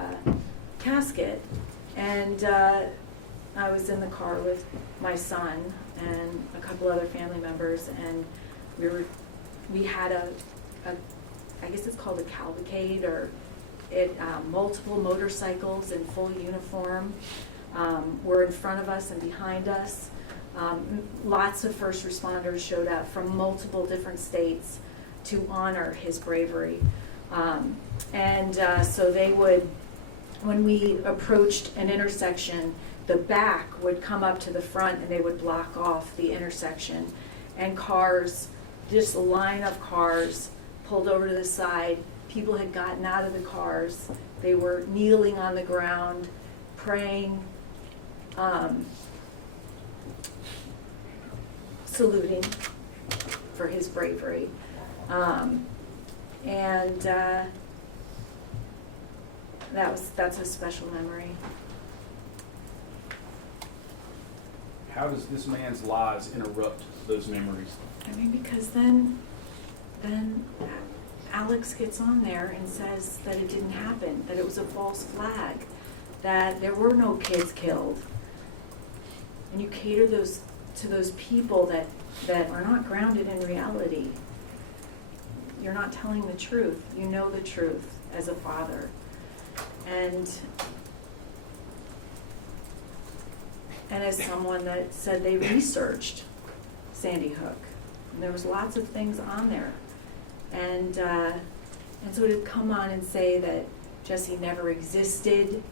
casket, and I was in the car with my son and a couple other family members, and we had a I guess it's called a cavalcade, or multiple motorcycles in full uniform were in front of us and behind us. Lots of first responders showed up from multiple different states to honor his bravery. So they would, when we approached an intersection, the back would come up to the front and they would block off the intersection. And cars, just a line of cars, pulled over to the side. People had gotten out of the cars. They were kneeling on the ground, praying, saluting for his bravery. That's a special memory. How does this man's lies interrupt those memories? I mean, because then Alex gets on there and says that it didn't happen, that it was a false flag, that there were no kids killed. And you cater to those people that are not grounded in reality. You're not telling the truth. You know the truth as a father. And as someone that said they researched Sandy Hook, and there was lots of things on there. And so to come on and say that Jessie never existed,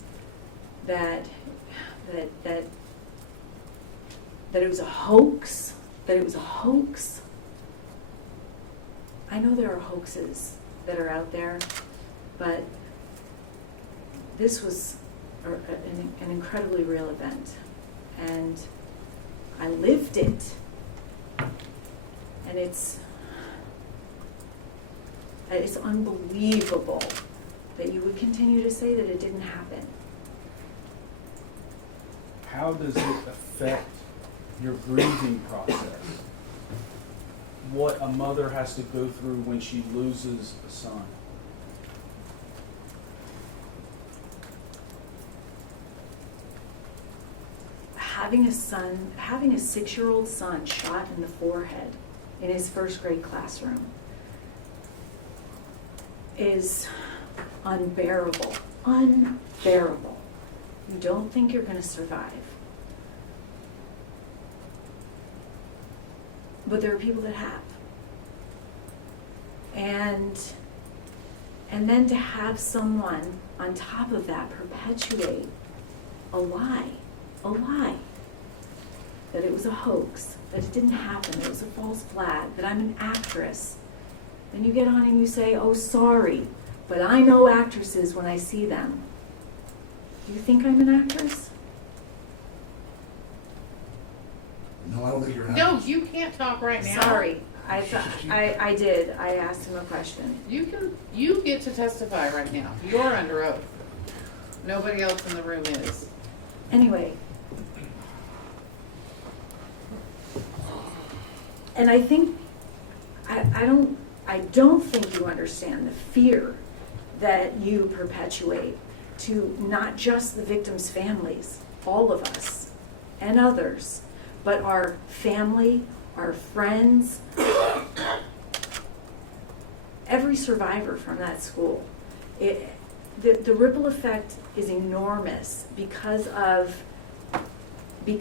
that it was a hoax, I know there are hoaxes that are out there, but this was an incredibly real event, and I lived it, and it's unbelievable that you would continue to say that it didn't happen. How does it affect your grieving process? What a mother has to go through when she loses a son? Having a 6-year-old son shot in the forehead in his first grade classroom is unbearable. Unbearable. You don't think you're going to survive. But there are people that have. And then to have someone on top of that perpetuate a lie, that it was a hoax, that it didn't happen, it was a false flag, that I'm an actress. Then you get on and you say, oh, sorry, but I know actresses when I see them. Do you think I'm an actress? No, I don't think you're an No, actress. you can't talk right now. Sorry, I did. I asked him a question. You get to testify right now. You're under oath. Nobody else in the room is. Anyway. And I think, I don't think you understand the fear that you perpetuate to not just the victims' families, all of us and others, but our family, our friends, every survivor from that school. The ripple effect is enormous because of the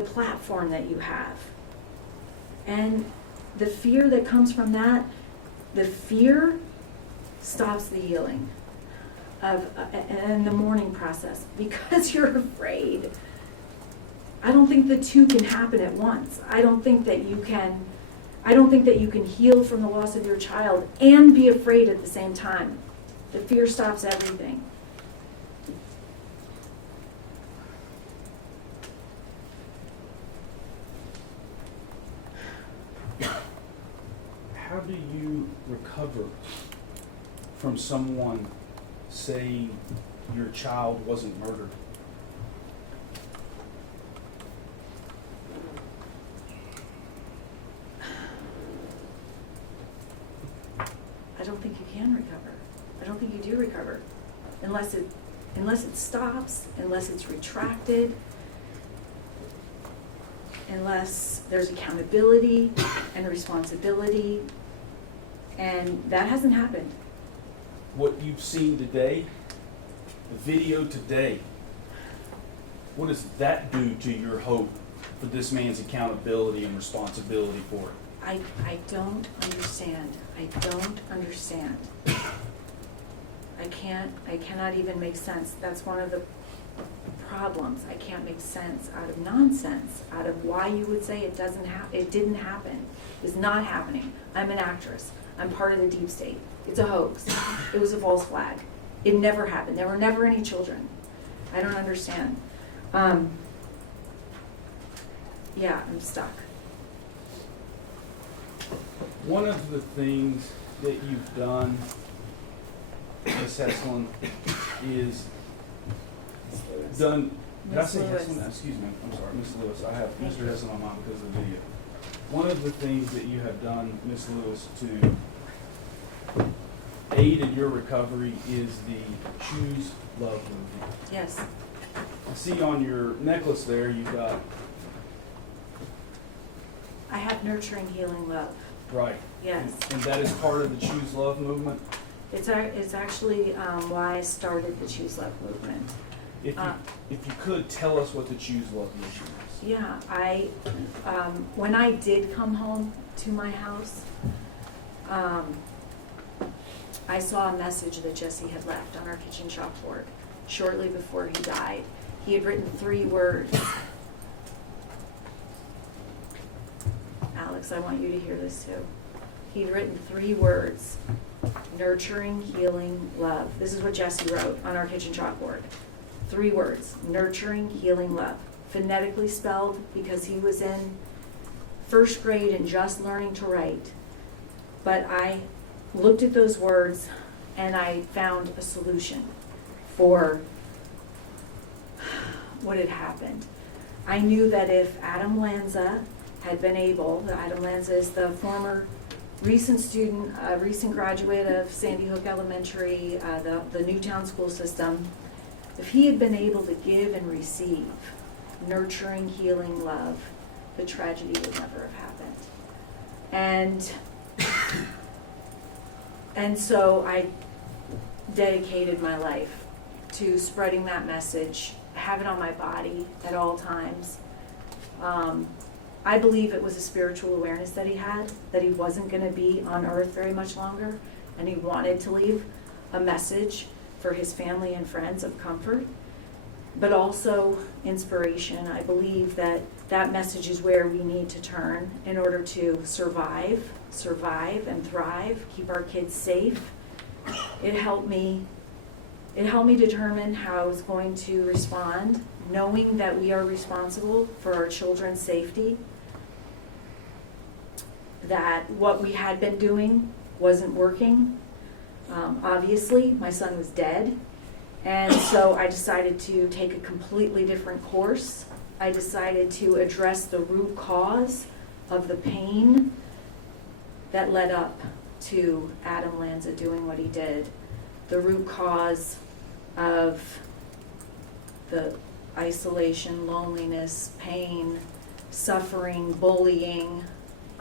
platform that you have. And the fear that comes from that, the fear stops the healing and the mourning process because you're afraid. I don't think the two can happen at once. I don't think that you can heal from the loss of your child and be afraid at the same time. The fear stops everything. How do you recover from someone saying your child wasn't murdered? I don't think you can recover. I don't think you do recover unless it stops, unless it's retracted, unless there's accountability and responsibility, and that hasn't happened. What you've seen today, the video today, what does that do to your hope for this man's accountability and responsibility for it? I don't understand. I don't understand. I cannot even make sense. That's one of the problems. I can't make sense out of nonsense, out of why you would say it didn't happen. It's not happening. I'm an actress. I'm part of the deep state. It's a hoax. It was a false flag. It never happened. There were never any children. I don't understand. Yeah, I'm stuck. One of the things that you've done, Ms. Heslin, is done. Did I Ms. say Lewis. Heslin? Excuse me. I'm sorry, Ms. Lewis. I have Mr. Heslin on mine because of the video. One of the things that you have done, Ms. Lewis, to aid in your recovery is the Choose Love movement. Yes. I see on your necklace there you've got, I have nurturing, healing love. right. Yes. And that is part of the Choose Love movement? It's actually why I started the Choose Love movement. If you could, tell us what the Choose Love movement is. Yeah, when I did come home to my house, I saw a message that Jessie had left on our kitchen chalkboard shortly before he died. He had written 3 words. Alex, I want you to hear this too. He'd written 3 words: nurturing, healing, love. This is what Jessie wrote on our kitchen chalkboard. 3 words: nurturing, healing, love. Phonetically spelled because he was in 1st grade and just learning to write. But I looked at those words and I found a solution for what had happened. I knew that if Adam Lanza had been able, Adam Lanza is the former recent student, recent graduate of Sandy Hook Elementary, the Newtown school system, if he had been able to give and receive nurturing, healing love, the tragedy would never have happened. And so I dedicated my life to spreading that message, have it on my body at all times. I believe it was a spiritual awareness that he had, that he wasn't going to be on earth very much longer, and he wanted to leave a message for his family and friends of comfort, but also inspiration. I believe that that message is where we need to turn in order to survive and thrive, keep our kids safe. It helped me It helped me determine how I was going to respond, knowing that we are responsible for our children's safety, that what we had been doing wasn't working. Obviously, my son was dead, and so I decided to take a completely different course. I decided to address the root cause of the pain that led up to Adam Lanza doing what he did. The root cause of the isolation, loneliness, pain, suffering, bullying,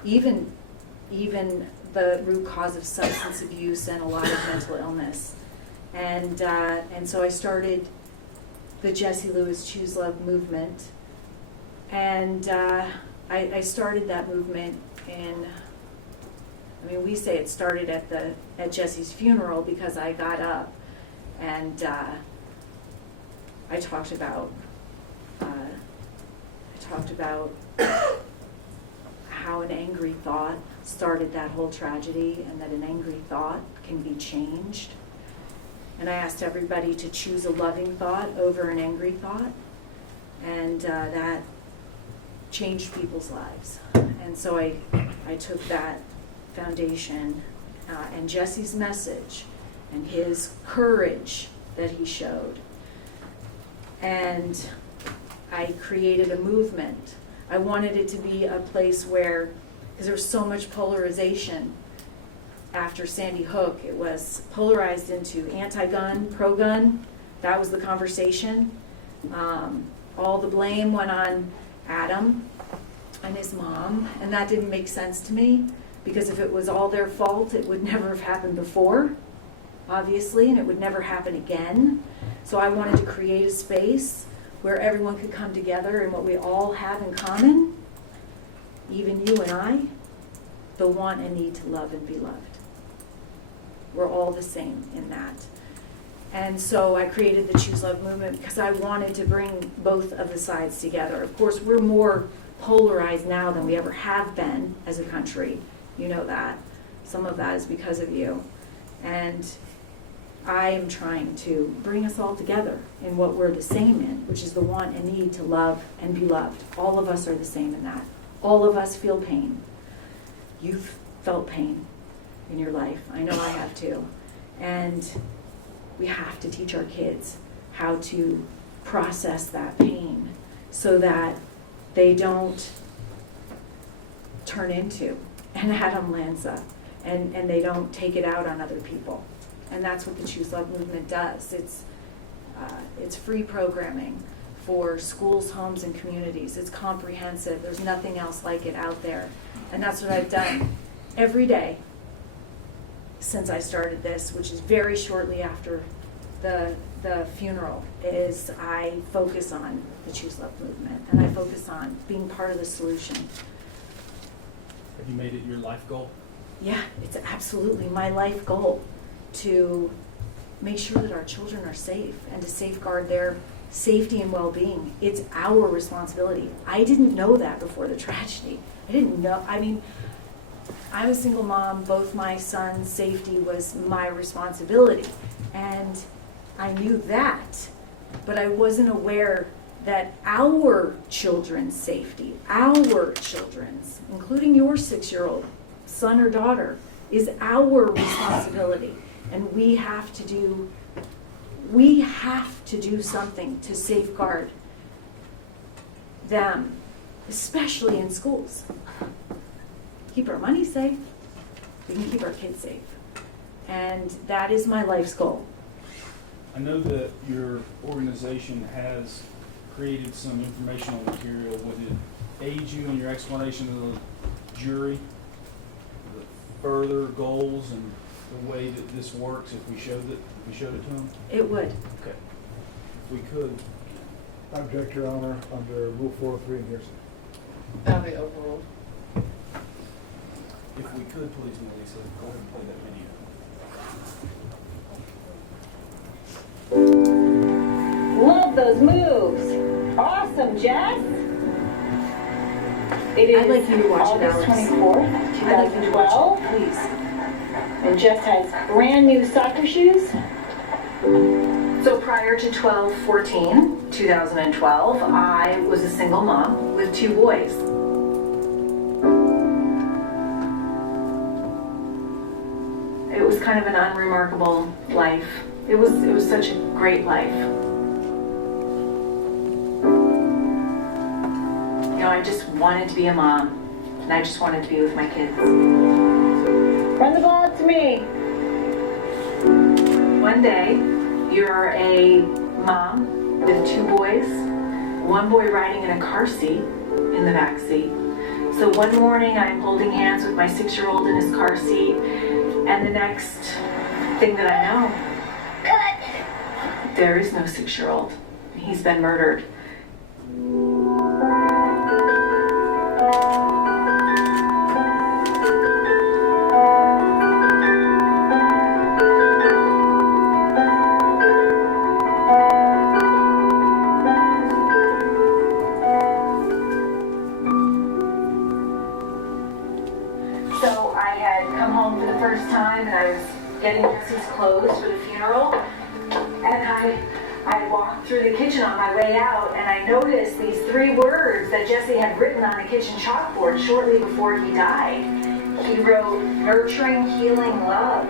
even the root cause of substance abuse and a lot of mental illness. And so I started the Jessie Lewis Choose Love movement. And I started that movement we say it started at Jessie's funeral, because I got up and I talked about how an angry thought started that whole tragedy, and that an angry thought can be changed. And I asked everybody to choose a loving thought over an angry thought, and that changed people's lives. And so I took that foundation and Jesse's message and his courage that he showed, and I created a movement. I wanted it to be a place where, because there was so much polarization after Sandy Hook, it was polarized into anti-gun, pro-gun. That was the conversation. All the blame went on Adam and his mom, and that didn't make sense to me, because if it was all their fault, it would never have happened before, obviously, and it would never happen again. So I wanted to create a space where everyone could come together, and what we all have in common, even you and I, the want and need to love and be loved. We're all the same in that. And so I created the Choose Love movement because I wanted to bring both of the sides together. Of course, we're more polarized now than we ever have been as a country. You know that. Some of that is because of you. And I am trying to bring us all together in what we're the same in, which is the want and need to love and be loved. All of us are the same in that. All of us feel pain. You've felt pain in your life. I know I have too. And we have to teach our kids how to process that pain so that they don't turn into an Adam Lanza and they don't take it out on other people. And that's what the Choose Love movement does. It's free programming for schools, homes, and communities. It's comprehensive. There's nothing else like it out there. And that's what I've done every day since I started this, which is very shortly after the funeral, is I focus on the Choose Love movement, and I focus on being part of the solution. Have you made it your life goal? Yeah, it's absolutely my life goal to make sure that our children are safe and to safeguard their safety and well-being. It's our responsibility. I didn't know that before the tragedy. I didn't know. I'm a single mom. Both my sons' safety was my responsibility. And I knew that, but I wasn't aware that our children's safety, our children's, including your 6-year-old son or daughter, is our responsibility. And we have to do something to safeguard them, especially in schools. Keep our money safe, we can keep our kids safe. And that is my life's goal. I know that your organization has created some informational material. Would it aid you in your explanation to the jury, the further goals and the way that this works if we showed it to them? It would. Okay. If we could. I object, Your Honor, under Rule 403 and hearsay. That'll be overruled. If we could, please, Melissa, go ahead and play that video. Love those moves. Awesome, Jess. It is I'd like you to watch it, August Alex. 24th, I'd like you to watch 2012. it, please. And Jess has brand new soccer shoes. So prior to 2012, I was a single mom with 2 boys. It was kind of an unremarkable life. It was such a great life. You know, I just wanted to be a mom, and I just wanted to be with my kids. Run the ball to me. One day, you're a mom with 2 boys, 1 boy riding in a car seat in the back seat. So one morning, I'm holding hands with my 6-year-old in his car seat, and the next thing that I know, there is no 6-year-old. He's been murdered. So I had come home for the first time, and I was getting Jesse's clothes for the funeral, and I walked through the kitchen on my way out, and I noticed these 3 words that Jesse had written on the kitchen chalkboard shortly before he died. He wrote, "Nurturing, healing, love."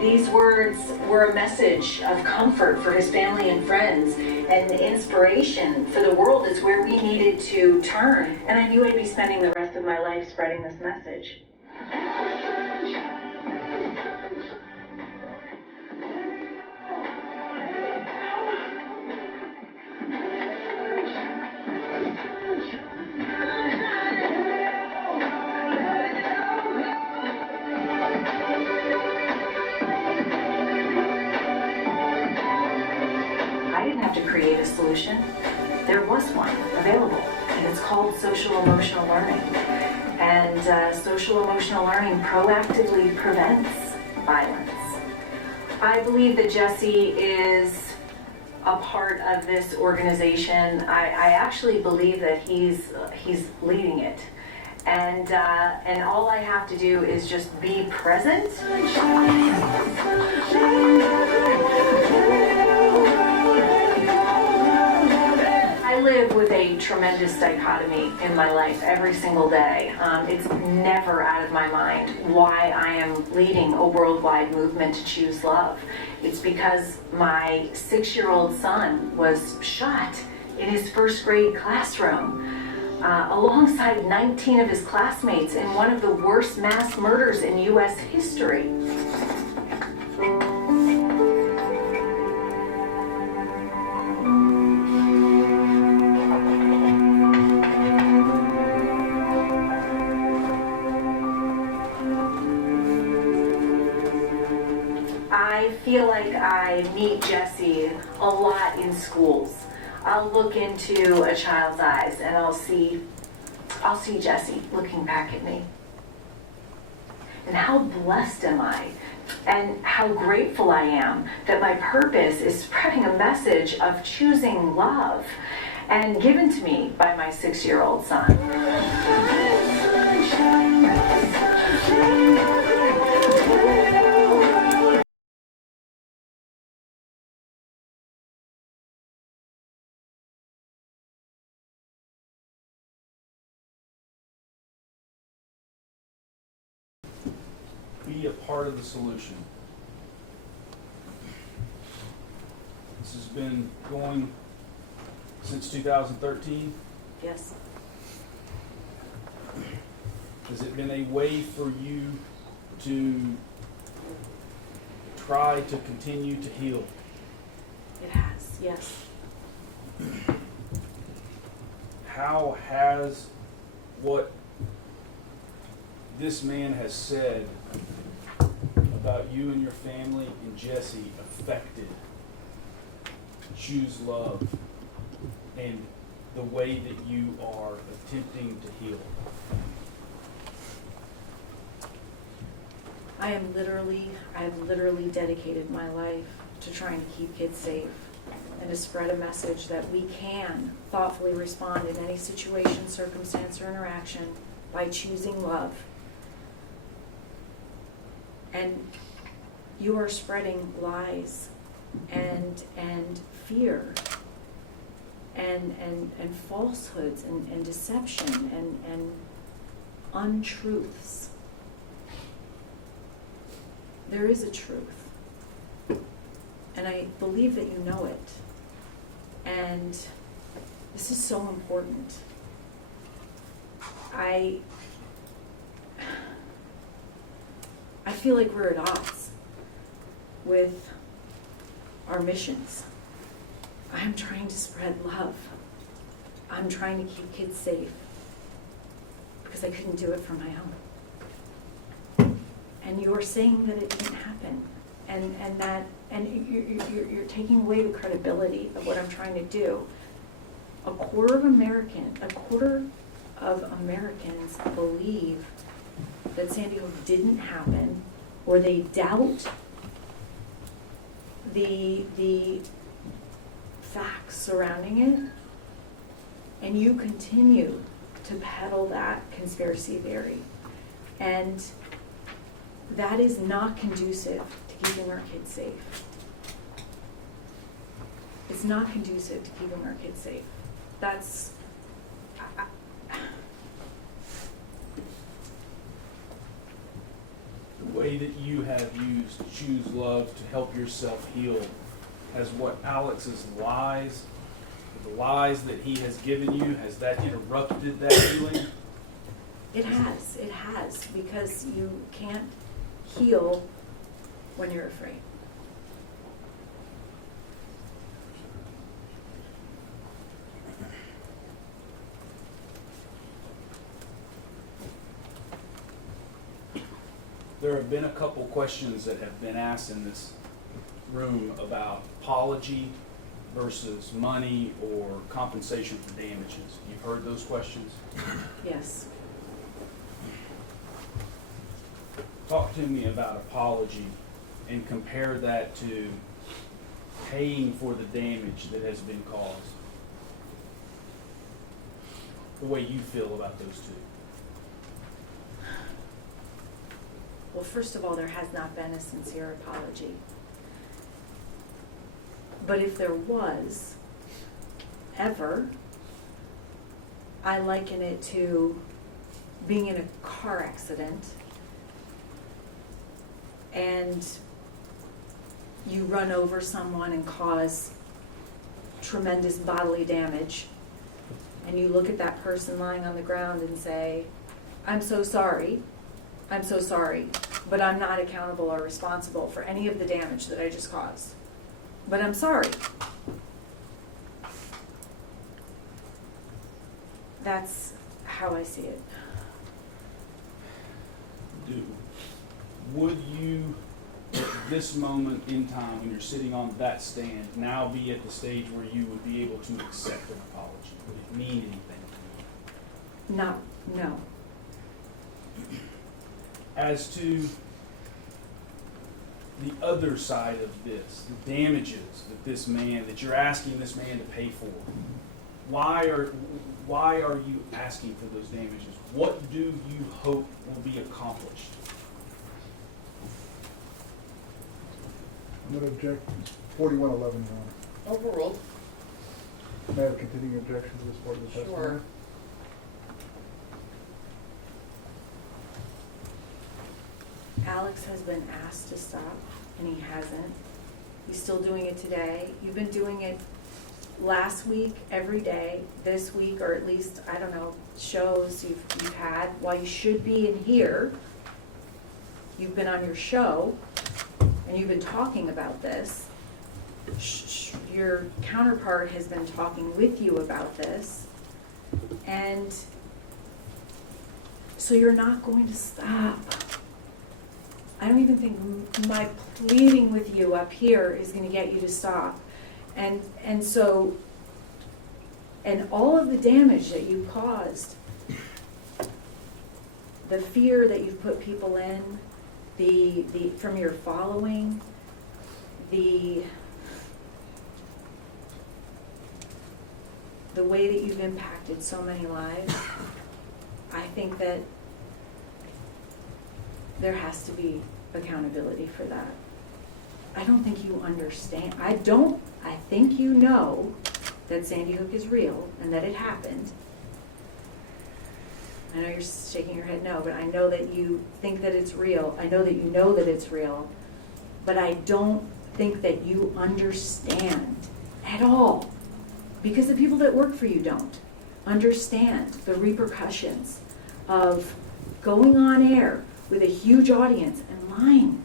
These words were a message of comfort for his family and friends, and inspiration for the world is where we needed to turn. And I knew I'd be spending the rest of my life spreading this message. I didn't have to create a solution. There was one available, and it's called social emotional learning. And social emotional learning proactively prevents violence. I believe that Jesse is a part of this organization. I actually believe that he's leading it. And all I have to do is just be present. I live with a tremendous dichotomy in my life every single day. It's never out of my mind why I am leading a worldwide movement to choose love. It's because my 6-year-old son was shot in his 1st grade classroom alongside 19 of his classmates in one of the worst mass murders in U.S. history. I feel like I meet Jesse a lot in schools. I'll look into a child's eyes and I'll see Jesse looking back at me. And how blessed am I? And how grateful I am that my purpose is spreading a message of choosing love, and given to me by my 6-year-old son. Be a part of the solution. This has been going since 2013. Yes. Has it been a way for you to try to continue to heal? It has, yes. How has what this man has said about you and your family and Jesse affected Choose Love and the way that you are attempting to heal? I've literally dedicated my life to trying to keep kids safe and to spread a message that we can thoughtfully respond in any situation, circumstance, or interaction by choosing love. And you are spreading lies and fear and falsehoods and deception and untruths. There is a truth, and I believe that you know it, and this is so important. I feel like we're at odds with our missions. I'm trying to spread love. I'm trying to keep kids safe because I couldn't do it for my own. And you're saying that it didn't happen, and you're taking away the credibility of what I'm trying to do. A quarter of Americans believe that Sandy Hook didn't happen, or they doubt the facts surrounding it, and you continue to peddle that conspiracy theory. And that is not conducive to keeping our kids safe. It's not conducive to keeping our kids safe. That's... The way that you have used choose love to help yourself heal has what Alex's lies, the lies that he has given you, has that interrupted that healing? It has, because you can't heal when you're afraid. There have been a couple questions that have been asked in this room about apology versus money or compensation for damages. You've heard those questions? Yes. Talk to me about apology and compare that to paying for the damage that has been caused. The way you feel about those two. Well, first of all, there has not been a sincere apology. But if there was, ever, I liken it to being in a car accident and you run over someone and cause tremendous bodily damage, and you look at that person lying on the ground and say, I'm so sorry, but I'm not accountable or responsible for any of the damage that I just caused. But I'm sorry. That's how I see it. Would you, at this moment in time, when you're sitting on that stand, now be at the stage where you would be able to accept an apology? Would it mean anything to you? No. As to the other side of this, the damages that you're asking this man to pay for, why are you asking for those damages? What do you hope will be accomplished? I'm going to object 4111, Your Honor. Overruled. May I have a continuing objection to this part of the testimony? Sure. Alex has been asked to stop, and he hasn't. He's still doing it today. You've been doing it last week, every day, this week, or at least, I don't know, shows you've had. While you should be in here, you've been on your show, and you've been talking about this. Your counterpart has been talking with you about this, and so you're not going to stop. I don't even think my pleading with you up here is going to get you to stop. And so, and all of the damage that you caused, the fear that you've put people in, the from your following, the way that you've impacted so many lives, I think that there has to be accountability for that. I don't think you understand. I think you know that Sandy Hook is real and that it happened. I know you're shaking your head no, but I know that you think that it's real. I know that you know that it's real. But I don't think that you understand at all. Because the people that work for you don't understand the repercussions of going on air with a huge audience and lying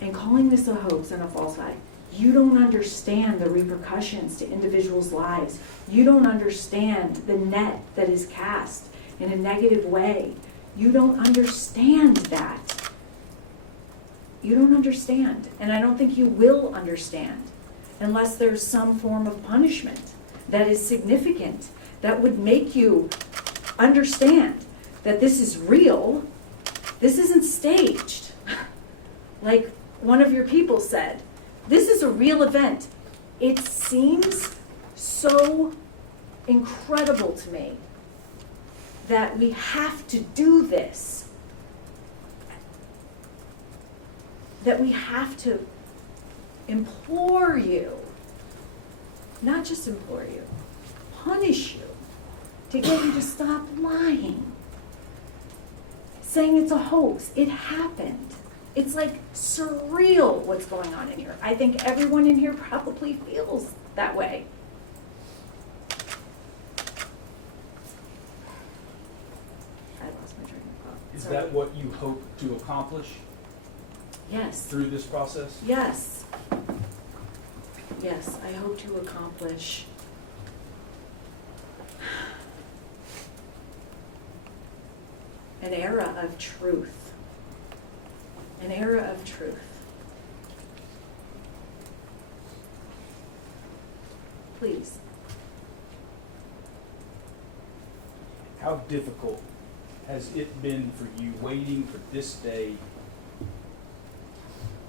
and calling this a hoax and a false lie. You don't understand the repercussions to individuals' lives. You don't understand the net that is cast in a negative way. You don't understand that. You don't understand. And I don't think you will understand unless there's some form of punishment that is significant, that would make you understand that this is real. This isn't staged. Like one of your people said, this is a real event. It seems so incredible to me that we have to do this. That we have to implore you, not just implore you, punish you, to get you to stop lying. Saying it's a hoax. It happened. It's like surreal what's going on in here. I think everyone in here probably feels that way. I lost my train of thought. Is Sorry. that what you hope to accomplish Yes. through this process? Yes. Yes, I hope to accomplish an era of truth. An era of truth. Please. How difficult has it been for you waiting for this day,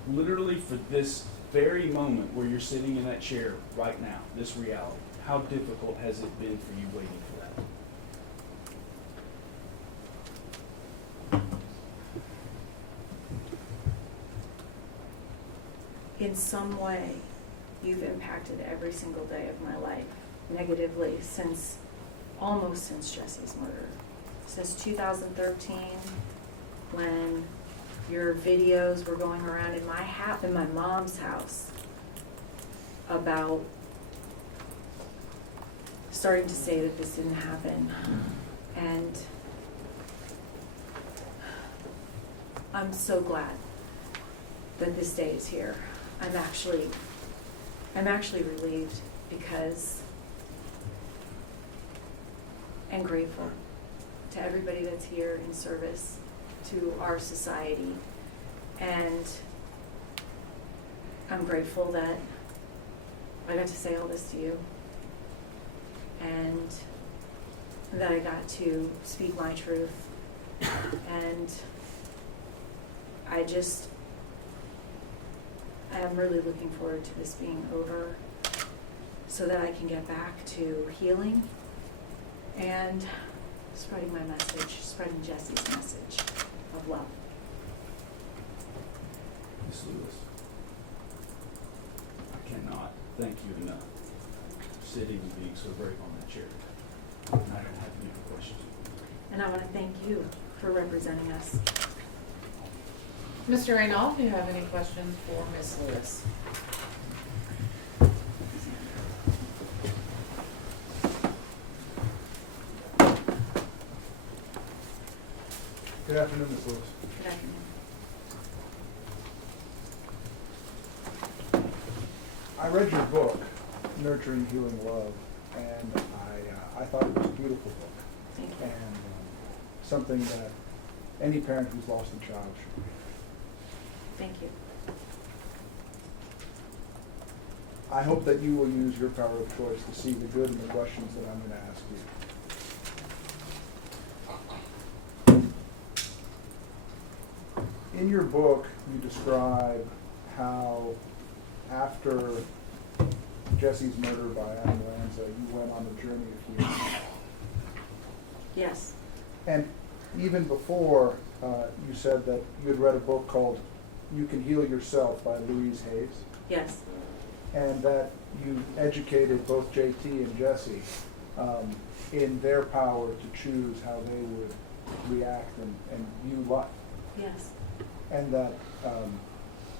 literally for this very moment where you're sitting in that chair right now, this reality? How difficult has it been for you waiting for that? In some way, you've impacted every single day of my life negatively almost since Jessie's murder. Since 2013, when your videos were going around in my mom's house about starting to say that this didn't happen. And I'm so glad that this day is here. I'm actually relieved because and grateful to everybody that's here in service to our society. And I'm grateful that I got to say all this to you and that I got to speak my truth. And I'm really looking forward to this being over so that I can get back to healing and spreading my message, spreading Jessie's message of love. Ms. Lewis, I cannot thank you enough for sitting and being so brave on that chair. And I don't have any more questions. And I want to thank you for representing us. Mr. Reynolds, do you have any questions for Ms. Lewis? Good afternoon, Ms. Lewis. Good afternoon. I read your book, Nurturing Healing Love, and I thought it was a beautiful book. Thank you. And something that any parent who's lost a child should read. Thank you. I hope that you will use your power of choice to see the good in the questions that I'm going to ask you. In your book, you describe how after Jessie's murder by Adam Lanza, you went on a journey of healing. Yes. And even before, you said that you had read a book called You Can Heal Yourself by Louise Hayes, Yes, and that you educated both JT and Jessie in their power to choose how they would react and view life. yes, And that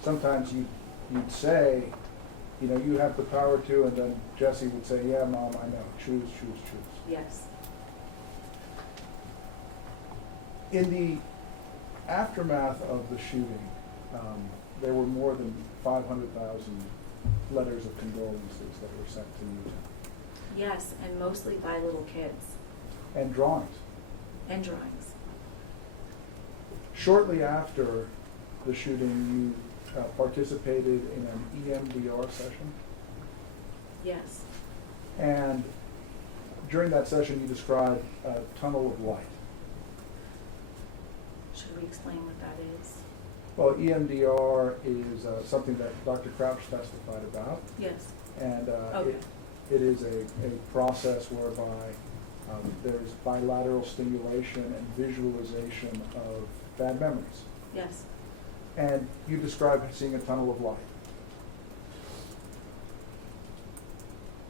sometimes you'd say, you know, you have the power to, and then Jessie would say, yeah, Mom, I know, choose, choose, choose. yes, In the aftermath of the shooting, there were more than 500,000 letters of condolences that were sent to Newtown, yes, and mostly by little kids and drawings. and drawings. Shortly after the shooting, you participated in an EMDR session, Yes, and during that session you described a tunnel of light. should we explain what that is? Well, EMDR is something that Dr. Crouch testified about, Yes, and okay, it is a process whereby there's bilateral stimulation and visualization of bad memories. yes, And you described seeing a tunnel of light.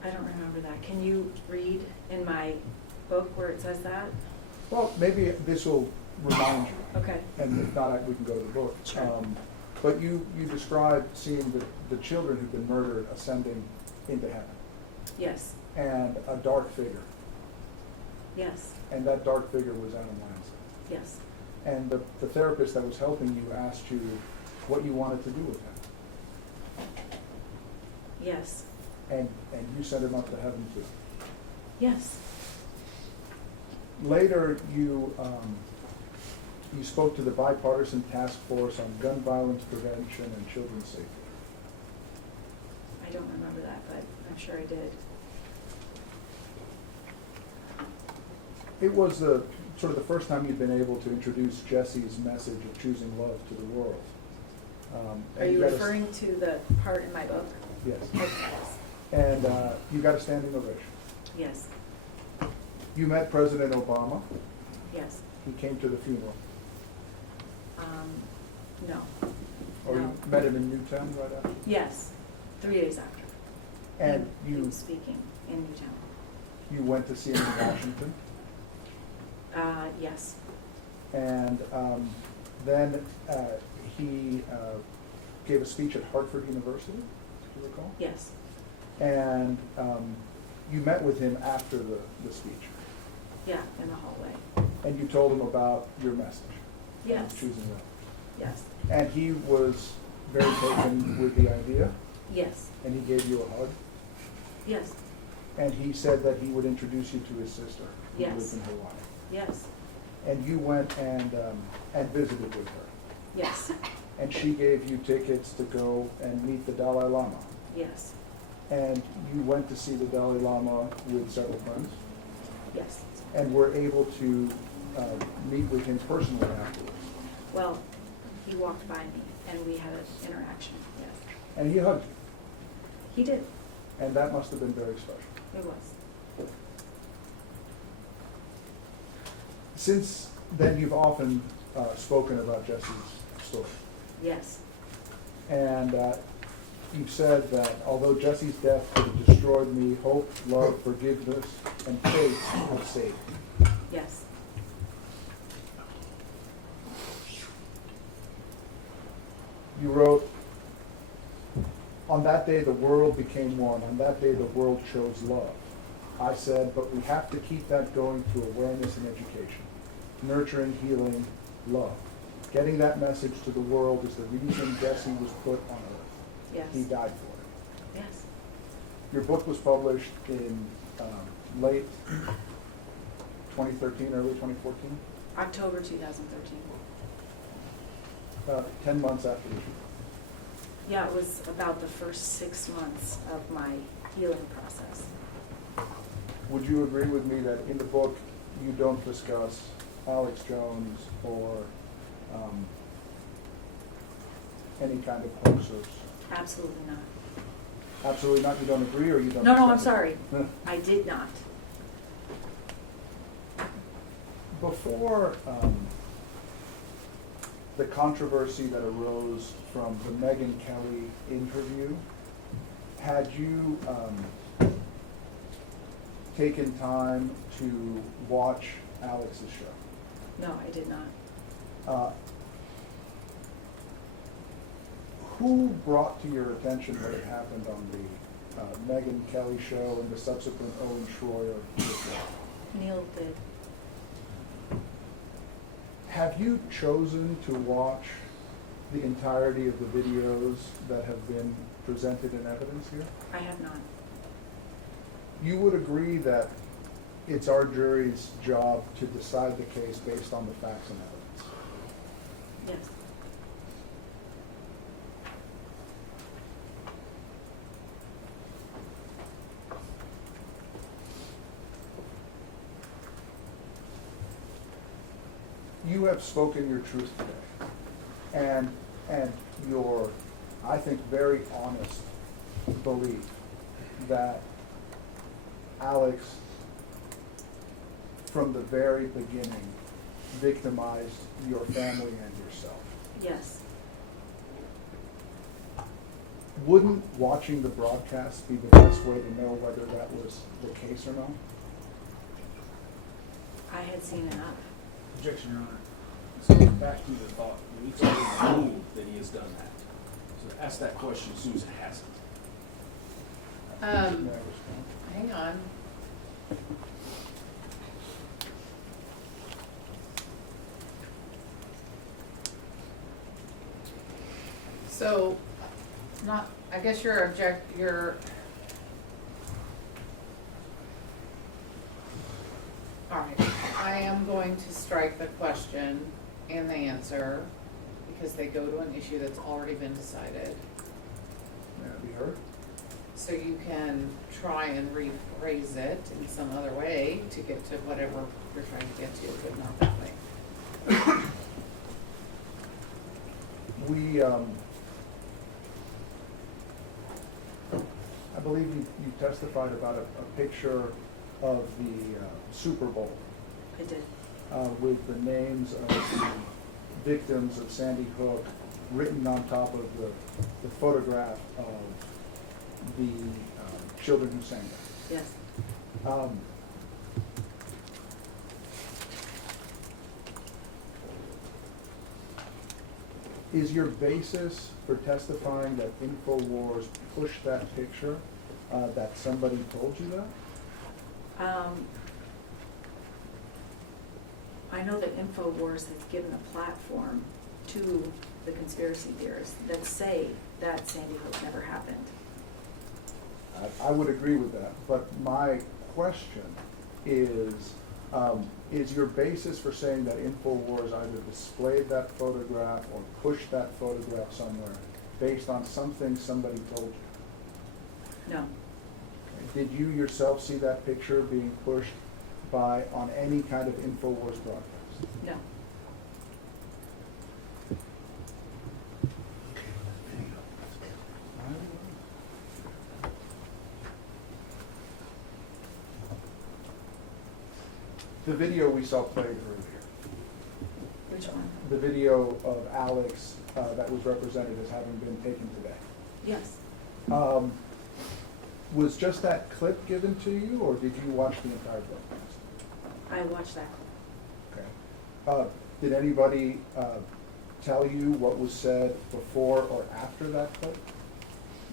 I don't remember that. Can you read in my book where it says that? Well, maybe this will remind you, Okay, and if not, we can go to the book. Sure. But you described seeing the children who've been murdered ascending into heaven, yes, and a dark figure, yes, and that dark figure was Adam Lanza. yes, And the therapist that was helping you asked you what you wanted to do with him, yes, and you sent him up to heaven too. yes, Later, you spoke to the bipartisan task force on gun violence prevention and children's safety. I don't remember that, but I'm sure I did. It was sort of the first time you'd been able to introduce Jessie's message of choosing love to the world. Are And you got a- referring to the part in my book? Yes. Okay, And you got a standing ovation. yes, You met President Obama. yes, He came to the funeral. no, Or No. you met him in Newtown right after. yes, 3 days after. And He you was speaking in Newtown. went to see him in Washington. Yes, And then he gave a speech at Hartford University, do you recall? yes, And you met with him after the speech, yeah, in the hallway. and you told him about your message. Yes. Of choosing love. Yes, And he was very taken with the idea, yes, and he gave you a hug. yes, And he said that he would introduce you to his sister, who Yes. lives in Hawaii. yes, And you went and visited with her. yes, And she gave you tickets to go and meet the Dalai Lama. yes, And you went to see the Dalai Lama with several friends, yes. and were able to meet with him personally afterwards. Well, he walked by me and we had an interaction, yes. And he hugged you, He did, and that must have been very special. it was. Since then, you've often spoken about Jessie's story. Yes, And you've said that although Jessie's death could have destroyed me, hope, love, forgiveness, and faith have saved me. yes, You wrote, on that day the world became one. On that day the world chose love. I said, but we have to keep that going through awareness and education. Nurturing, healing, love. Getting that message to the world is the reason Jessie was put on earth. yes, He died for it. yes, Your book was published in late 2013, early 2014, October 2013. 10 months after the shooting. Yeah, it was about the first 6 months of my healing process. Would you agree with me that in the book you don't discuss Alex Jones or any kind of hoaxers? Absolutely not. Absolutely not. You don't agree, or you don't? No, I'm discuss it? sorry. I did not. Before the controversy that arose from the Megyn Kelly interview, had you taken time to watch Alex's show? No, I did not. Who brought to your attention what had happened on the Megyn Kelly show and the subsequent Owen Schroyer show? Neil did. Have you chosen to watch the entirety of the videos that have been presented in evidence here? I have not. You would agree that it's our jury's job to decide the case based on the facts and evidence? Yes. You have spoken your truth today, and your, I think, very honest belief that Alex, from the very beginning, victimized your family and yourself. Yes. Wouldn't watching the broadcast be the best way to know whether that was the case or not? I had seen enough. Objection, Your Honor. So back to the thought, it's already ruled that he has done that. So ask that question as soon as it hasn't. May I respond? Hang on. So, not, I guess your all right, I am going to strike the question and the answer because they go to an issue that's already been decided. May I be heard? So you can try and rephrase it in some other way to get to whatever you're trying to get to, but not that way. We, I believe you testified about a picture of the Super Bowl I did. with the names of the victims of Sandy Hook written on top of the photograph of the children who sang there. Yes. Is your basis for testifying that Infowars pushed that picture, that somebody told you that? I know that Infowars has given a platform to the conspiracy theorists that say that Sandy Hook never happened. I would agree with that, but my question is your basis for saying that Infowars either displayed that photograph or pushed that photograph somewhere based on something somebody told you? No. Did you yourself see that picture being pushed on any kind of Infowars broadcast? No. The video we saw played earlier, Which one? the video of Alex that was represented as having been taken today. Yes. Was just that clip given to you, or did you watch the entire broadcast? I watched that. Okay. Did anybody tell you what was said before or after that clip?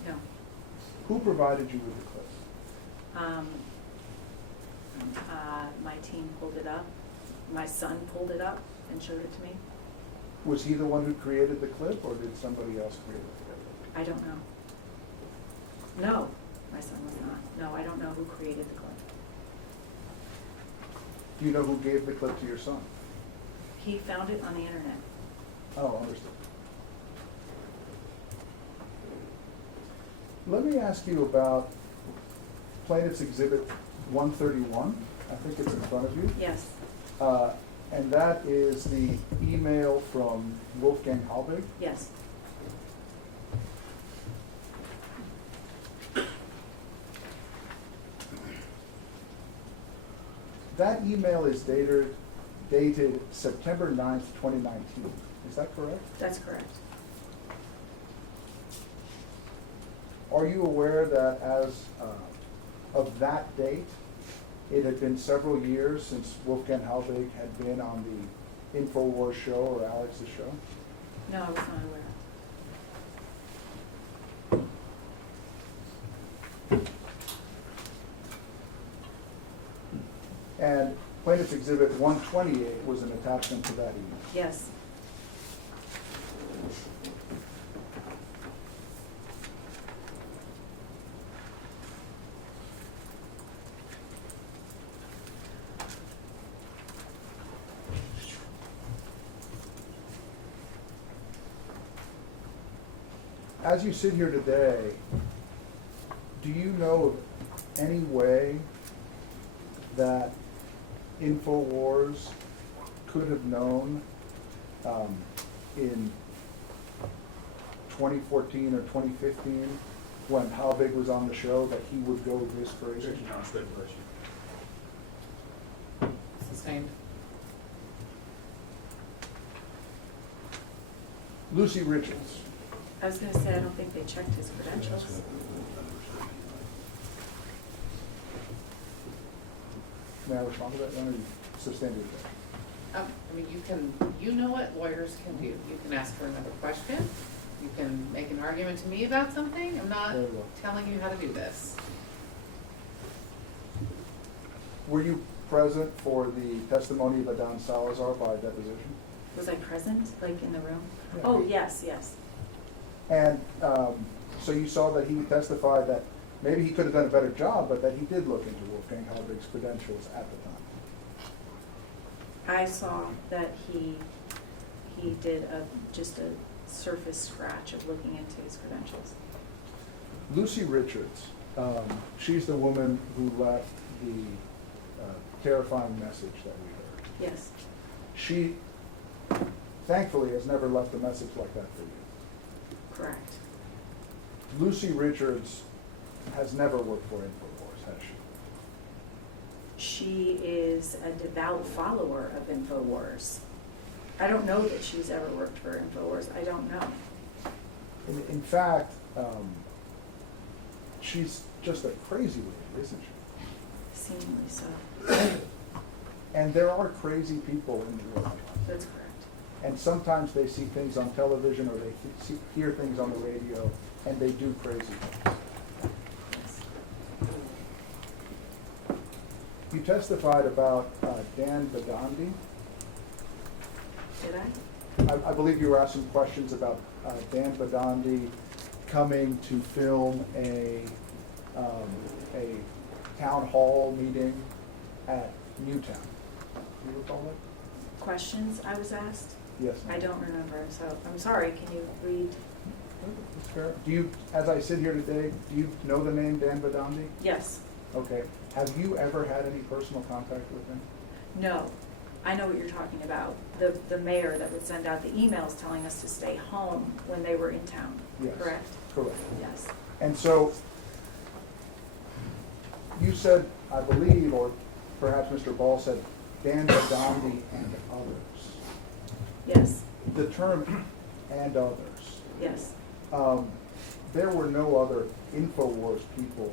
No. Who provided you with the clip? My team pulled it up. My son pulled it up and showed it to me. Was he the one who created the clip, or did somebody else create it? I don't know. No, my son was not. No, I don't know who created the clip. Do you know who gave the clip to your son? He found it on the internet. Oh, understood. Let me ask you about Plaintiff's Exhibit 131. I think it's in front of you. Yes. And that is the email from Wolfgang Halbig. Yes. That email is dated September 9th, 2019. Is that correct? That's correct. Are you aware that as of that date, it had been several years since Wolfgang Halbig had been on the Infowars show or Alex's show? No, I was not aware. And Plaintiff's Exhibit 128 was an attachment to that email. Yes. As you sit here today, do you know of any way that Infowars could have known in 2014 or 2015 when Halbig was on the show that he would go this crazy? Sustained. Lucy Richards. I was gonna say, I don't think they checked his credentials. May I respond to that, then, or you sustain your objection? I mean, you know what lawyers can do. You can ask for another question. You can make an argument to me about something. I'm not Very well. telling you how to do this. Were you present for the testimony of Adan Salazar by deposition? Was I present, like in the room? Yeah. Oh, yes, yes. And so you saw that he testified that maybe he could have done a better job, but that he did look into Wolfgang Halbig's credentials at the time. I saw that he did just a surface scratch of looking into his credentials. Lucy Richards, she's the woman who left the terrifying message that we heard. Yes. She, thankfully, has never left a message like that for you. Correct. Lucy Richards has never worked for Infowars, has she? She is a devout follower of Infowars. I don't know that she's ever worked for Infowars. I don't know. In fact, she's just a crazy lady, isn't she? Seemingly so. And there are crazy people in the world. That's correct. And sometimes they see things on television or they hear things on the radio, and they do crazy things. Yes. You testified about Dan Badandi. Did I? I believe you were asked some questions about Dan Badandi coming to film a town hall meeting at Newtown. Do you recall that? Questions I was asked? Yes, ma'am. I don't remember, so I'm sorry. Can you read? That's fair. Do you, as I sit here today, do you know the name Dan Badandi? Yes. Okay. Have you ever had any personal contact with him? No. I know what you're talking about. The mayor that would send out the emails telling us to stay home when they were in town. Yes. Correct? Correct. Yes. And so, you said, I believe, or perhaps Mr. Ball said, Dan Badandi and others. Yes. The term "and others." Yes. There were no other Infowars people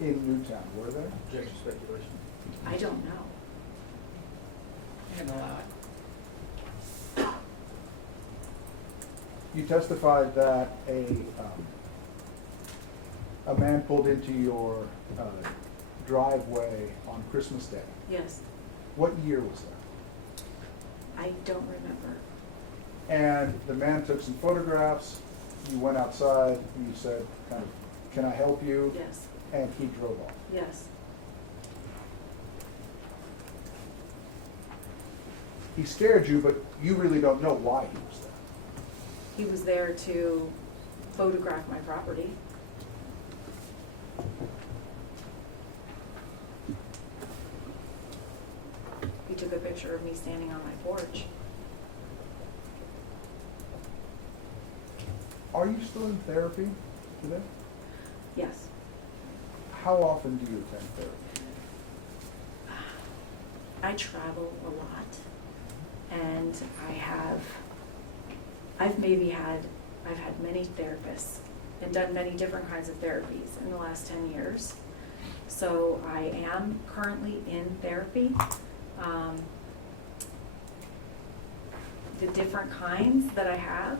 in Newtown, were there? Objection, speculation. I don't know. You can allow it. You testified that a man pulled into your driveway on Christmas Day. Yes. What year was that? I don't remember. And the man took some photographs, you went outside, and you said, kind of, "Can I help you?" Yes. And he drove off. Yes. He scared you, but you really don't know why he was there. He was there to photograph my property. He took a picture of me standing on my porch. Are you still in therapy today? Yes. How often do you attend therapy? I travel a lot. And I've had many therapists and done many different kinds of therapies in the last 10 years. So I am currently in therapy. The different kinds that I have,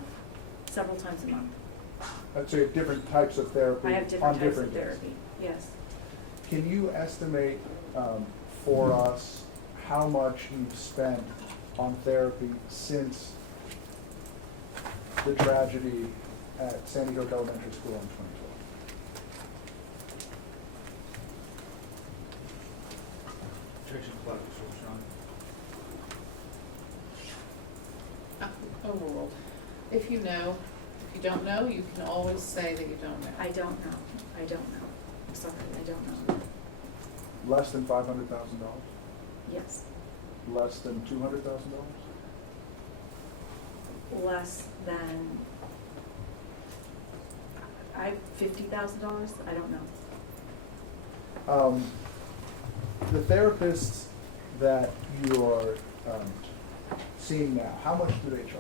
several times a month. I'd say different types of therapy I have different on types of different days. therapy, yes. Can you estimate for us how much you've spent on therapy since the tragedy at Sandy Hook Elementary School in 2012? Objection to collateral source, Ron. Overruled. If you know, if you don't know, you can always say that you don't know. I don't know. I don't know. I'm sorry, I don't know. Less than $500,000? Yes. Less than $200,000? Less than, $50,000? I don't know. The therapists that you are seeing now, how much do they charge?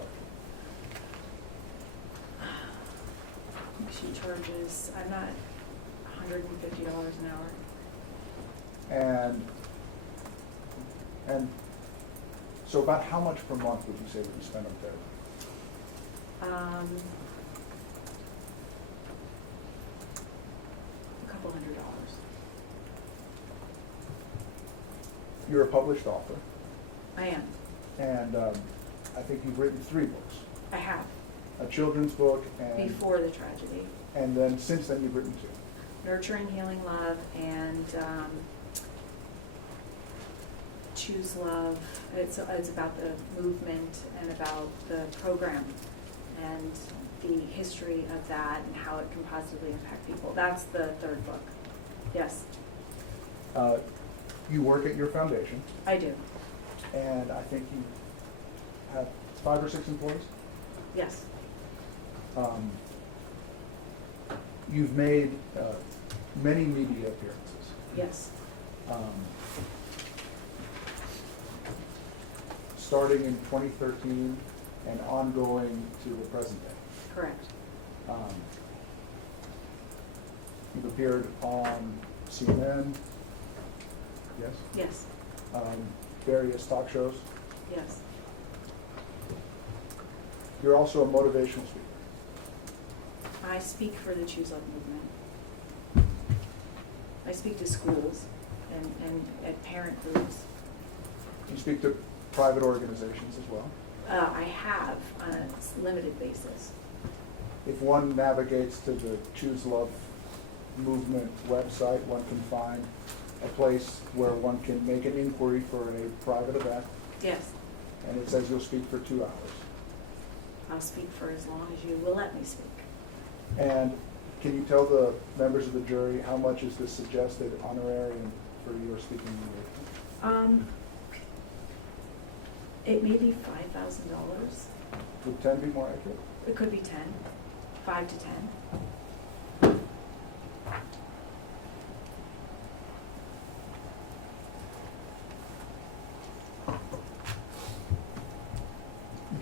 She charges, I'm not, $150 an hour. And so about how much per month would you say that you spend on therapy? A couple $100. You're a published author, I am. and I think you've written 3 books. I have, A children's book, and before the tragedy. and then since then you've written 2. Nurturing, Healing Love, and Choose Love. It's about the movement and about the program and the history of that and how it can positively impact people. That's the 3rd book. Yes, You work at your foundation, I do. and I think you have 5 or 6 employees. Yes, You've made many media appearances. yes, Starting in 2013 and ongoing to the present day. correct. You've appeared on CNN, yes, Yes, various talk shows. yes, You're also a motivational speaker. I speak for the Choose Love movement. I speak to schools and at parent groups. You speak to private organizations as well. I have on a limited basis. If one navigates to the Choose Love movement website, one can find a place where one can make an inquiry for a private event, Yes, and it says you'll speak for 2 hours. I'll speak for as long as you will let me speak. And can you tell the members of the jury how much is the suggested honorarium for your speaking engagement? It may be $5,000. Would 10 be more accurate? It could be 10, 5 to 10.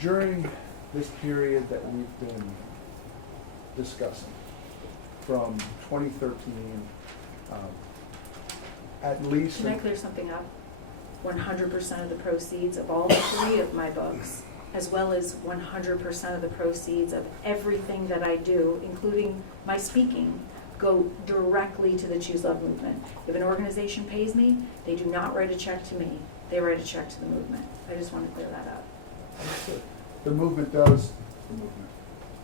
During this period that we've been discussing, from 2013, at least... Can I clear something up? 100% of the proceeds of all 3 of my books, as well as 100% of the proceeds of everything that I do, including my speaking, go directly to the Choose Love movement. If an organization pays me, they do not write a check to me. They write a check to the movement. I just want to clear that up. Understood. The movement does, the movement,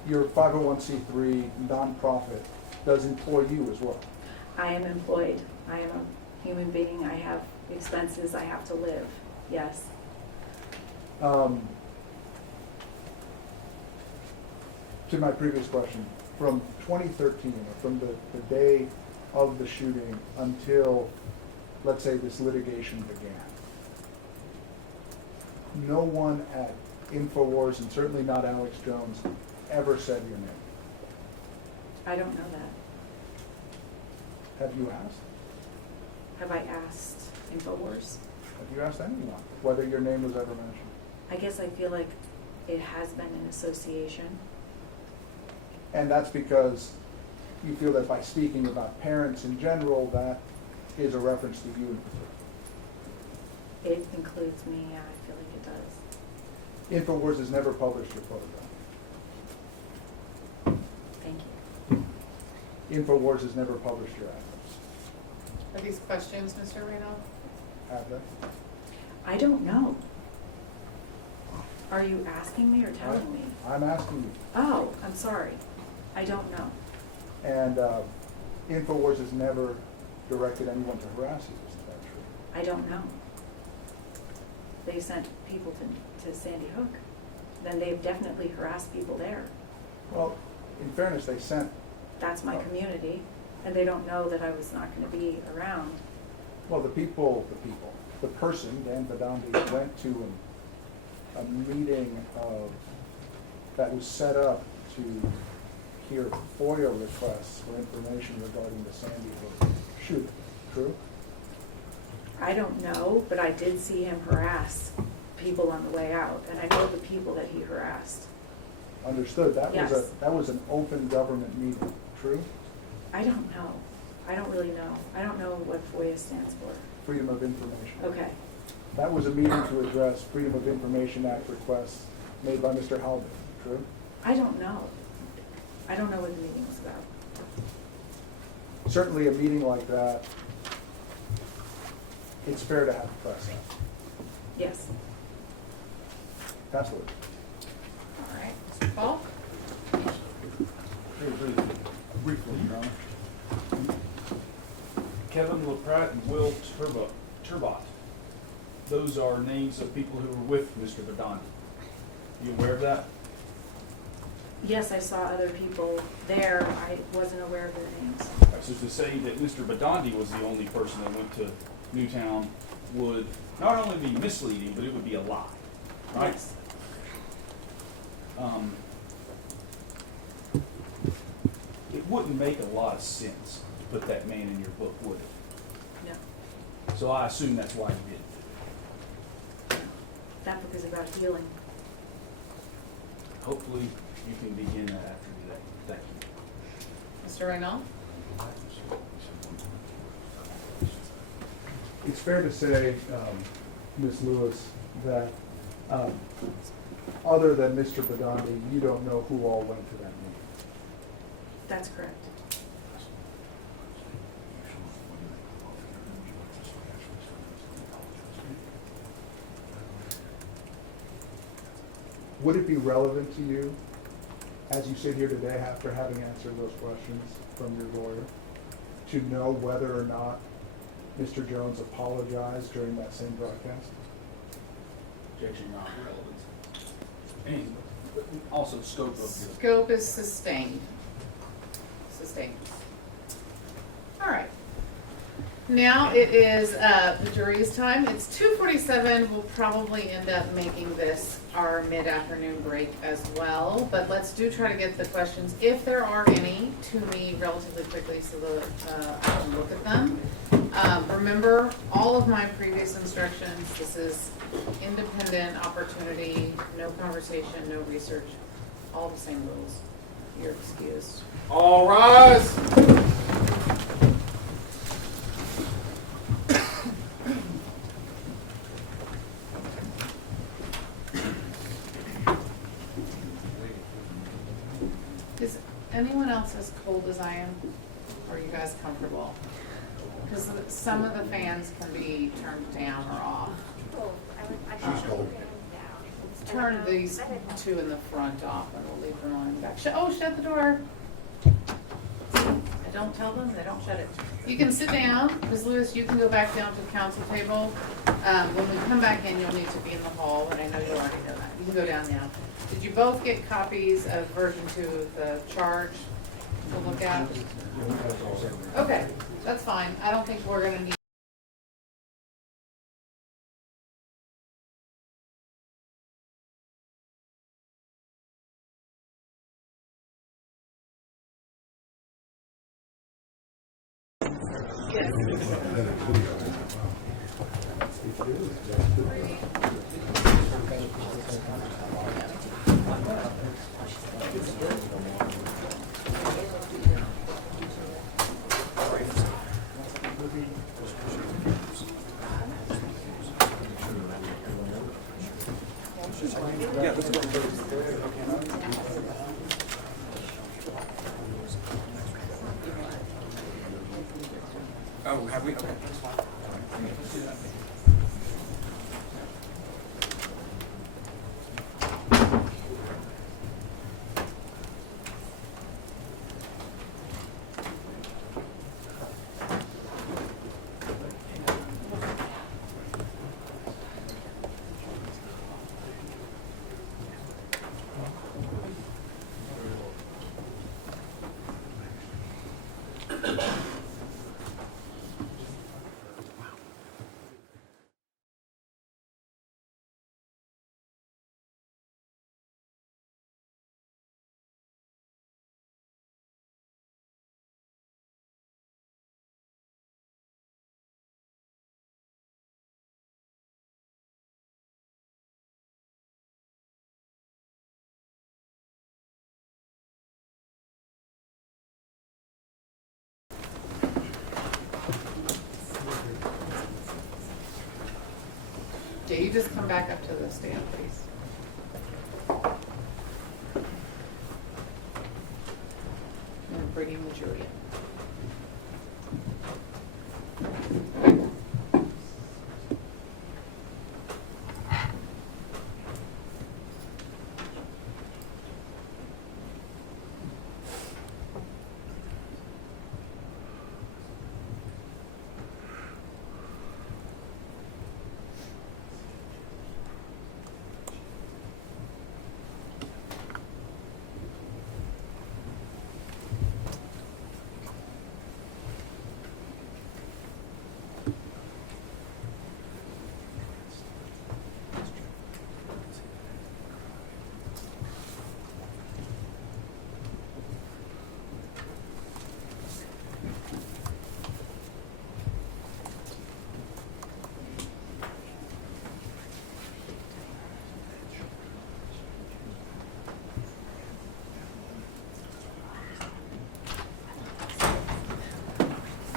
your 501c3 nonprofit does employ you as well. I am employed. I am a human being. I have expenses. I have to live. Yes. To my previous question, from 2013, or from the day of the shooting until, let's say, this litigation began, no one at Infowars, and certainly not Alex Jones, ever said your name. I don't know that. Have you asked? Have I asked Infowars? Have you asked anyone whether your name was ever mentioned? I guess I feel like it has been an association. And that's because you feel that by speaking about parents in general, that is a reference to you in particular. It includes me, yeah, I feel like it does. Infowars has never published your photograph. Thank you. Infowars has never published your address. Are these questions, Mr. Reno? Have they? I don't know. Are you asking me or telling me? I'm asking you. Oh, I'm sorry. I don't know. And Infowars has never directed anyone to harass you, isn't that true? I don't know. They sent people to Sandy Hook. Then they've definitely harassed people there. Well, in fairness, they sent. That's my community, and they don't know that I was not going to be around. Well, the person, Dan Badandi, went to a meeting that was set up to hear FOIA requests for information regarding the Sandy Hook shooting. True? I don't know, but I did see him harass people on the way out, and I know the people that he harassed. Understood. That Yes. that was an open government meeting. True? I don't know. I don't really know. I don't know what FOIA stands for. Freedom of Information. Okay. That was a meeting to address Freedom of Information Act requests made by Mr. Halvin. True? I don't know. I don't know what the meeting was about. Certainly a meeting like that, it's fair to have the press out. Yes. Absolutely. All right, Mr. Falk? Very briefly, Your Honor. Kevin LaPratte and Will Turbot. Those are names of people who were with Mr. Badandi. You aware of that? Yes, I saw other people there. I wasn't aware of their names. So to say that Mr. Badandi was the only person that went to Newtown would not only be misleading, but it would be a lie, right? Yes. It wouldn't make a lot of sense to put that man in your book, would it? No. So I assume that's why you did it. That book is about healing. Hopefully you can begin that after today. Thank you. Mr. Reno? It's fair to say, Ms. Lewis, that other than Mr. Badandi, you don't know who all went to that meeting. That's correct. Would it be relevant to you, as you sit here today after having answered those questions from your lawyer, to know whether or not Mr. Jones apologized during that same broadcast? Objection not relevant. And also scope of your... Scope is sustained. Sustained. All right. Now it is the jury's time. It's 2:47. We'll probably end up making this our mid-afternoon break as well. But let's try to get the questions, if there are any, to me relatively quickly so that I can look at them. Remember all of my previous instructions. This is independent opportunity, no conversation, no research, all the same rules. You're excused. All rise! Is anyone else as cold as I am? Or are you guys comfortable? Because some of the fans can be turned down or off. She's cold. Turn these two in the front off and we'll leave them on in the back. Shut the door. I don't tell them, they don't shut it. You can sit down. Ms. Lewis, you can go back down to the council table. When we come back in, you'll need to be in the hall, and I know you already know that. You can go down now. Did you both get copies of version 2 of the charge to look at? Okay, that's fine. I don't think we're gonna need Oh, have we? Okay. Yeah, you just come back up to the stand, please. And bringing the jury in.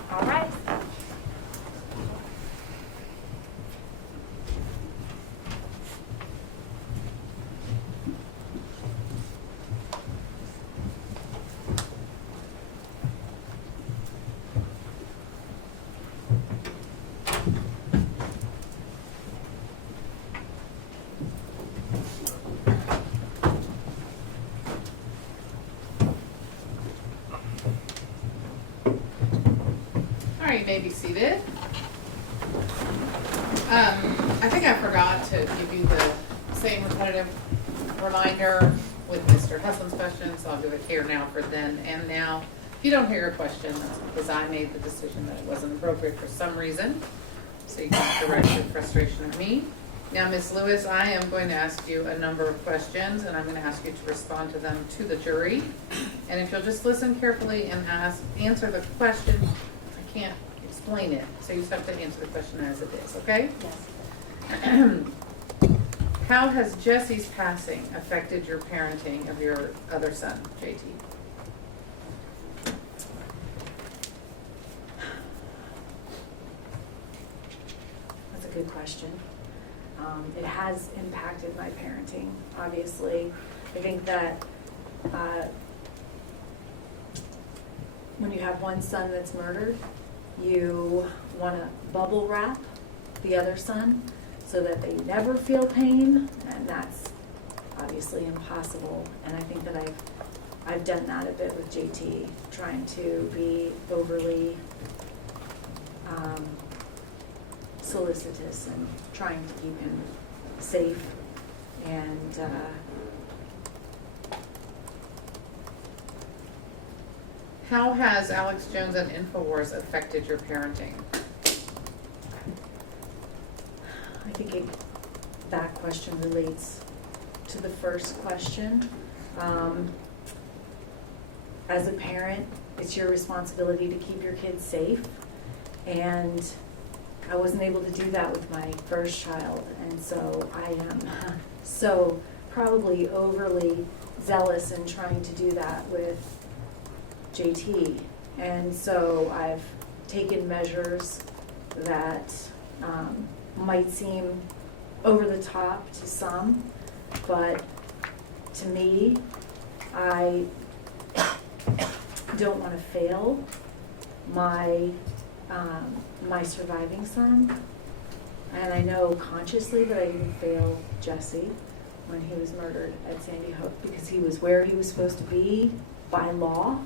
All right. All right, you may be seated. I think I forgot to give you the same repetitive reminder with Mr. Heslin's questions, so I'll do it here now for then and now. If you don't hear a question, that's because I made the decision that it wasn't appropriate for some reason, so you can direct your frustration at me. Now, Ms. Lewis, I am going to ask you a number of questions, and I'm going to ask you to respond to them to the jury. And if you'll just listen carefully and answer the question, I can't explain it, so you just have to answer the question as it is, okay? Yes. How has Jessie's passing affected your parenting of your other son, JT? That's a good question. It has impacted my parenting, obviously. I think that when you have one son that's murdered, you want to bubble wrap the other son so that they never feel pain, and that's obviously impossible. And I think that I've done that a bit with JT, trying to be overly solicitous and trying to keep him safe. And How has Alex Jones and Infowars affected your parenting? I think that question relates to the first question. As a parent, it's your responsibility to keep your kids safe, and I wasn't able to do that with my first child, and so I am so probably overly zealous in trying to do that with JT. And so I've taken measures that might seem over the top to some, but to me, I don't want to fail my my surviving son, and I know consciously that I didn't fail Jesse when he was murdered at Sandy Hook, because he was where he was supposed to be by law.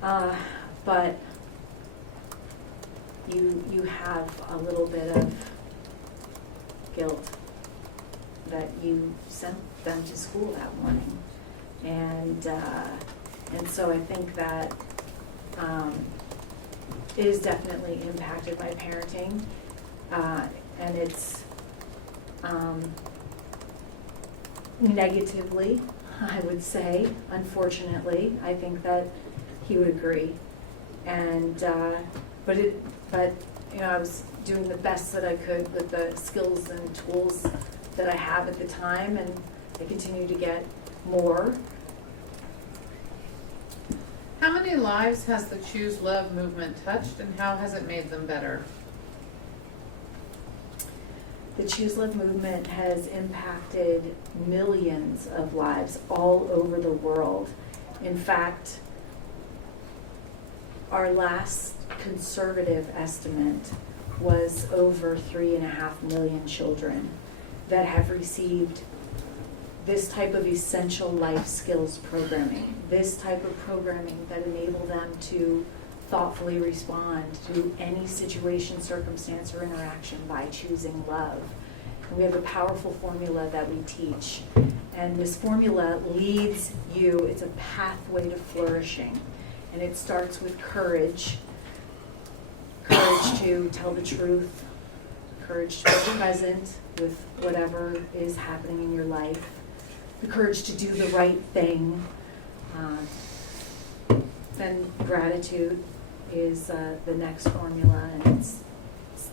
But you have a little bit of guilt that you sent them to school that morning, and so I think that it has definitely impacted my parenting, and it's negatively, I would say. Unfortunately, I think that he would agree, and but you know, I was doing the best that I could with the skills and tools that I have at the time, and I continue to get more. How many lives has the Choose Love movement touched, and how has it made them better? The Choose Love movement has impacted millions of lives all over the world. In fact, our last conservative estimate was over 3.5 million children that have received this type of essential life skills programming, this type of programming that enable them to thoughtfully respond to any situation, circumstance, or interaction by choosing love. And we have a powerful formula that we teach, and this formula leads you, it's a pathway to flourishing, and it starts with courage to tell the truth, courage to be present with whatever is happening in your life, the courage to do the right thing. Then gratitude is the next formula, and it's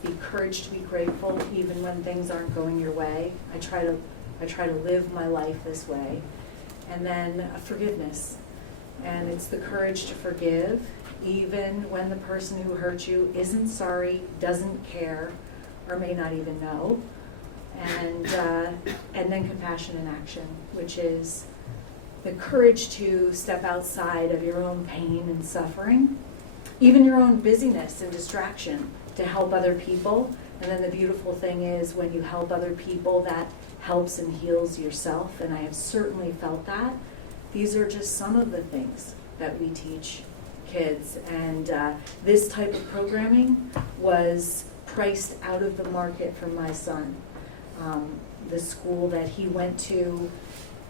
the courage to be grateful even when things aren't going your way. I try to live my life this way. And then forgiveness, and it's the courage to forgive even when the person who hurt you isn't sorry, doesn't care, or may not even know. And then compassion in action, which is the courage to step outside of your own pain and suffering, even your own busyness and distraction, to help other people. And then the beautiful thing is, when you help other people, that helps and heals yourself, and I have certainly felt that. These are just some of the things that we teach kids, and this type of programming was priced out of the market for my son. The school that he went to,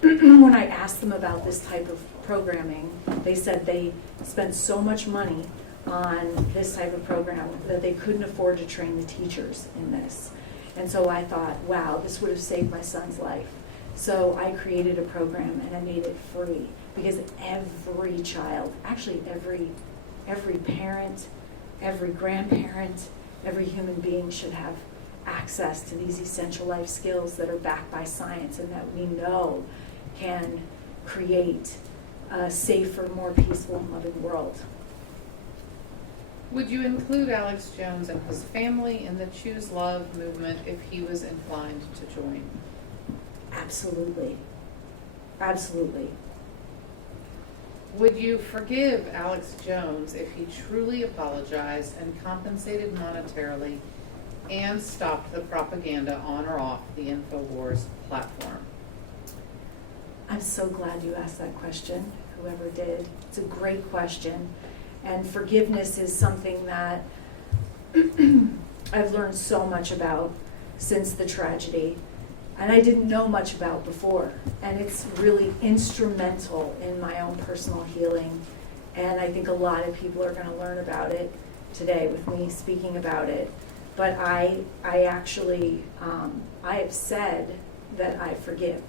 when I asked them about this type of programming, they said they spent so much money on this type of program that they couldn't afford to train the teachers in this. And so I thought, wow, this would have saved my son's life. So I created a program, and I made it free, because every child, actually every parent, every grandparent, every human being should have access to these essential life skills that are backed by science and that we know can create a safer, more peaceful and loving world. Would you include Alex Jones and his family in the Choose Love movement if he was inclined to join? Absolutely. Absolutely. Would you forgive Alex Jones if he truly apologized and compensated monetarily and stopped the propaganda on or off the Infowars platform? I'm so glad you asked that question, whoever did. It's a great question. And forgiveness is something that I've learned so much about since the tragedy, and I didn't know much about before. And it's really instrumental in my own personal healing. And I think a lot of people are going to learn about it today with me speaking about it. But I actually, I have said that I forgive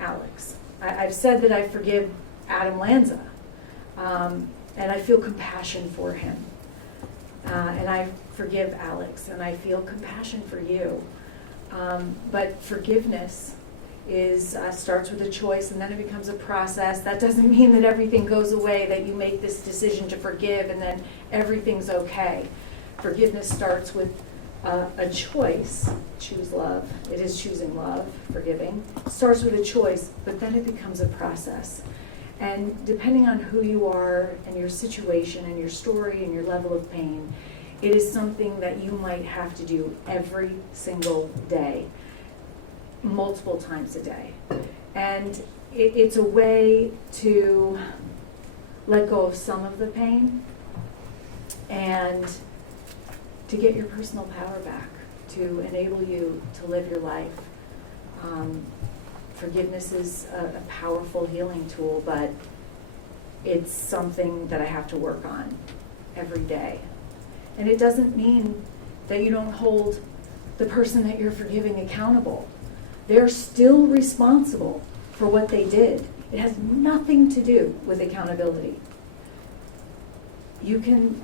Alex. I've said that I forgive Adam Lanza. And I feel compassion for him. And I forgive Alex, and I feel compassion for you. But forgiveness is starts with a choice, and then it becomes a process. That doesn't mean that everything goes away, that you make this decision to forgive and then everything's okay. Forgiveness starts with a choice, choose love. It is choosing love, forgiving. Starts with a choice, but then it becomes a process. And depending on who you are and your situation and your story and your level of pain, it is something that you might have to do every single day, multiple times a day. And it's a way to let go of some of the pain and to get your personal power back, to enable you to live your life. Forgiveness is a powerful healing tool, but it's something that I have to work on every day. And it doesn't mean that you don't hold the person that you're forgiving accountable. They're still responsible for what they did. It has nothing to do with accountability. You can,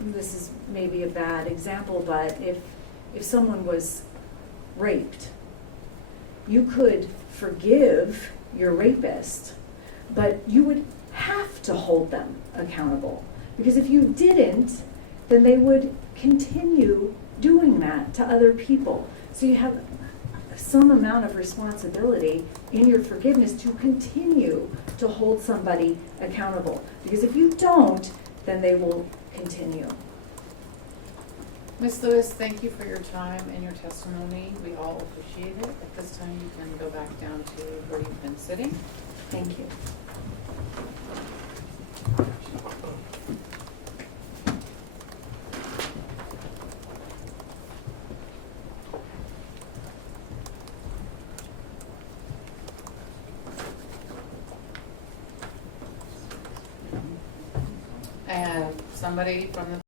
this is maybe a bad example, but if someone was raped, you could forgive your rapist, but you would have to hold them accountable. Because if you didn't, then they would continue doing that to other people. So you have some amount of responsibility in your forgiveness to continue to hold somebody accountable. Because if you don't, then they will continue. Ms. Lewis, thank you for your time and your testimony. We all appreciate it. At this time, you can go back down to where you've been sitting. Thank you. And somebody from the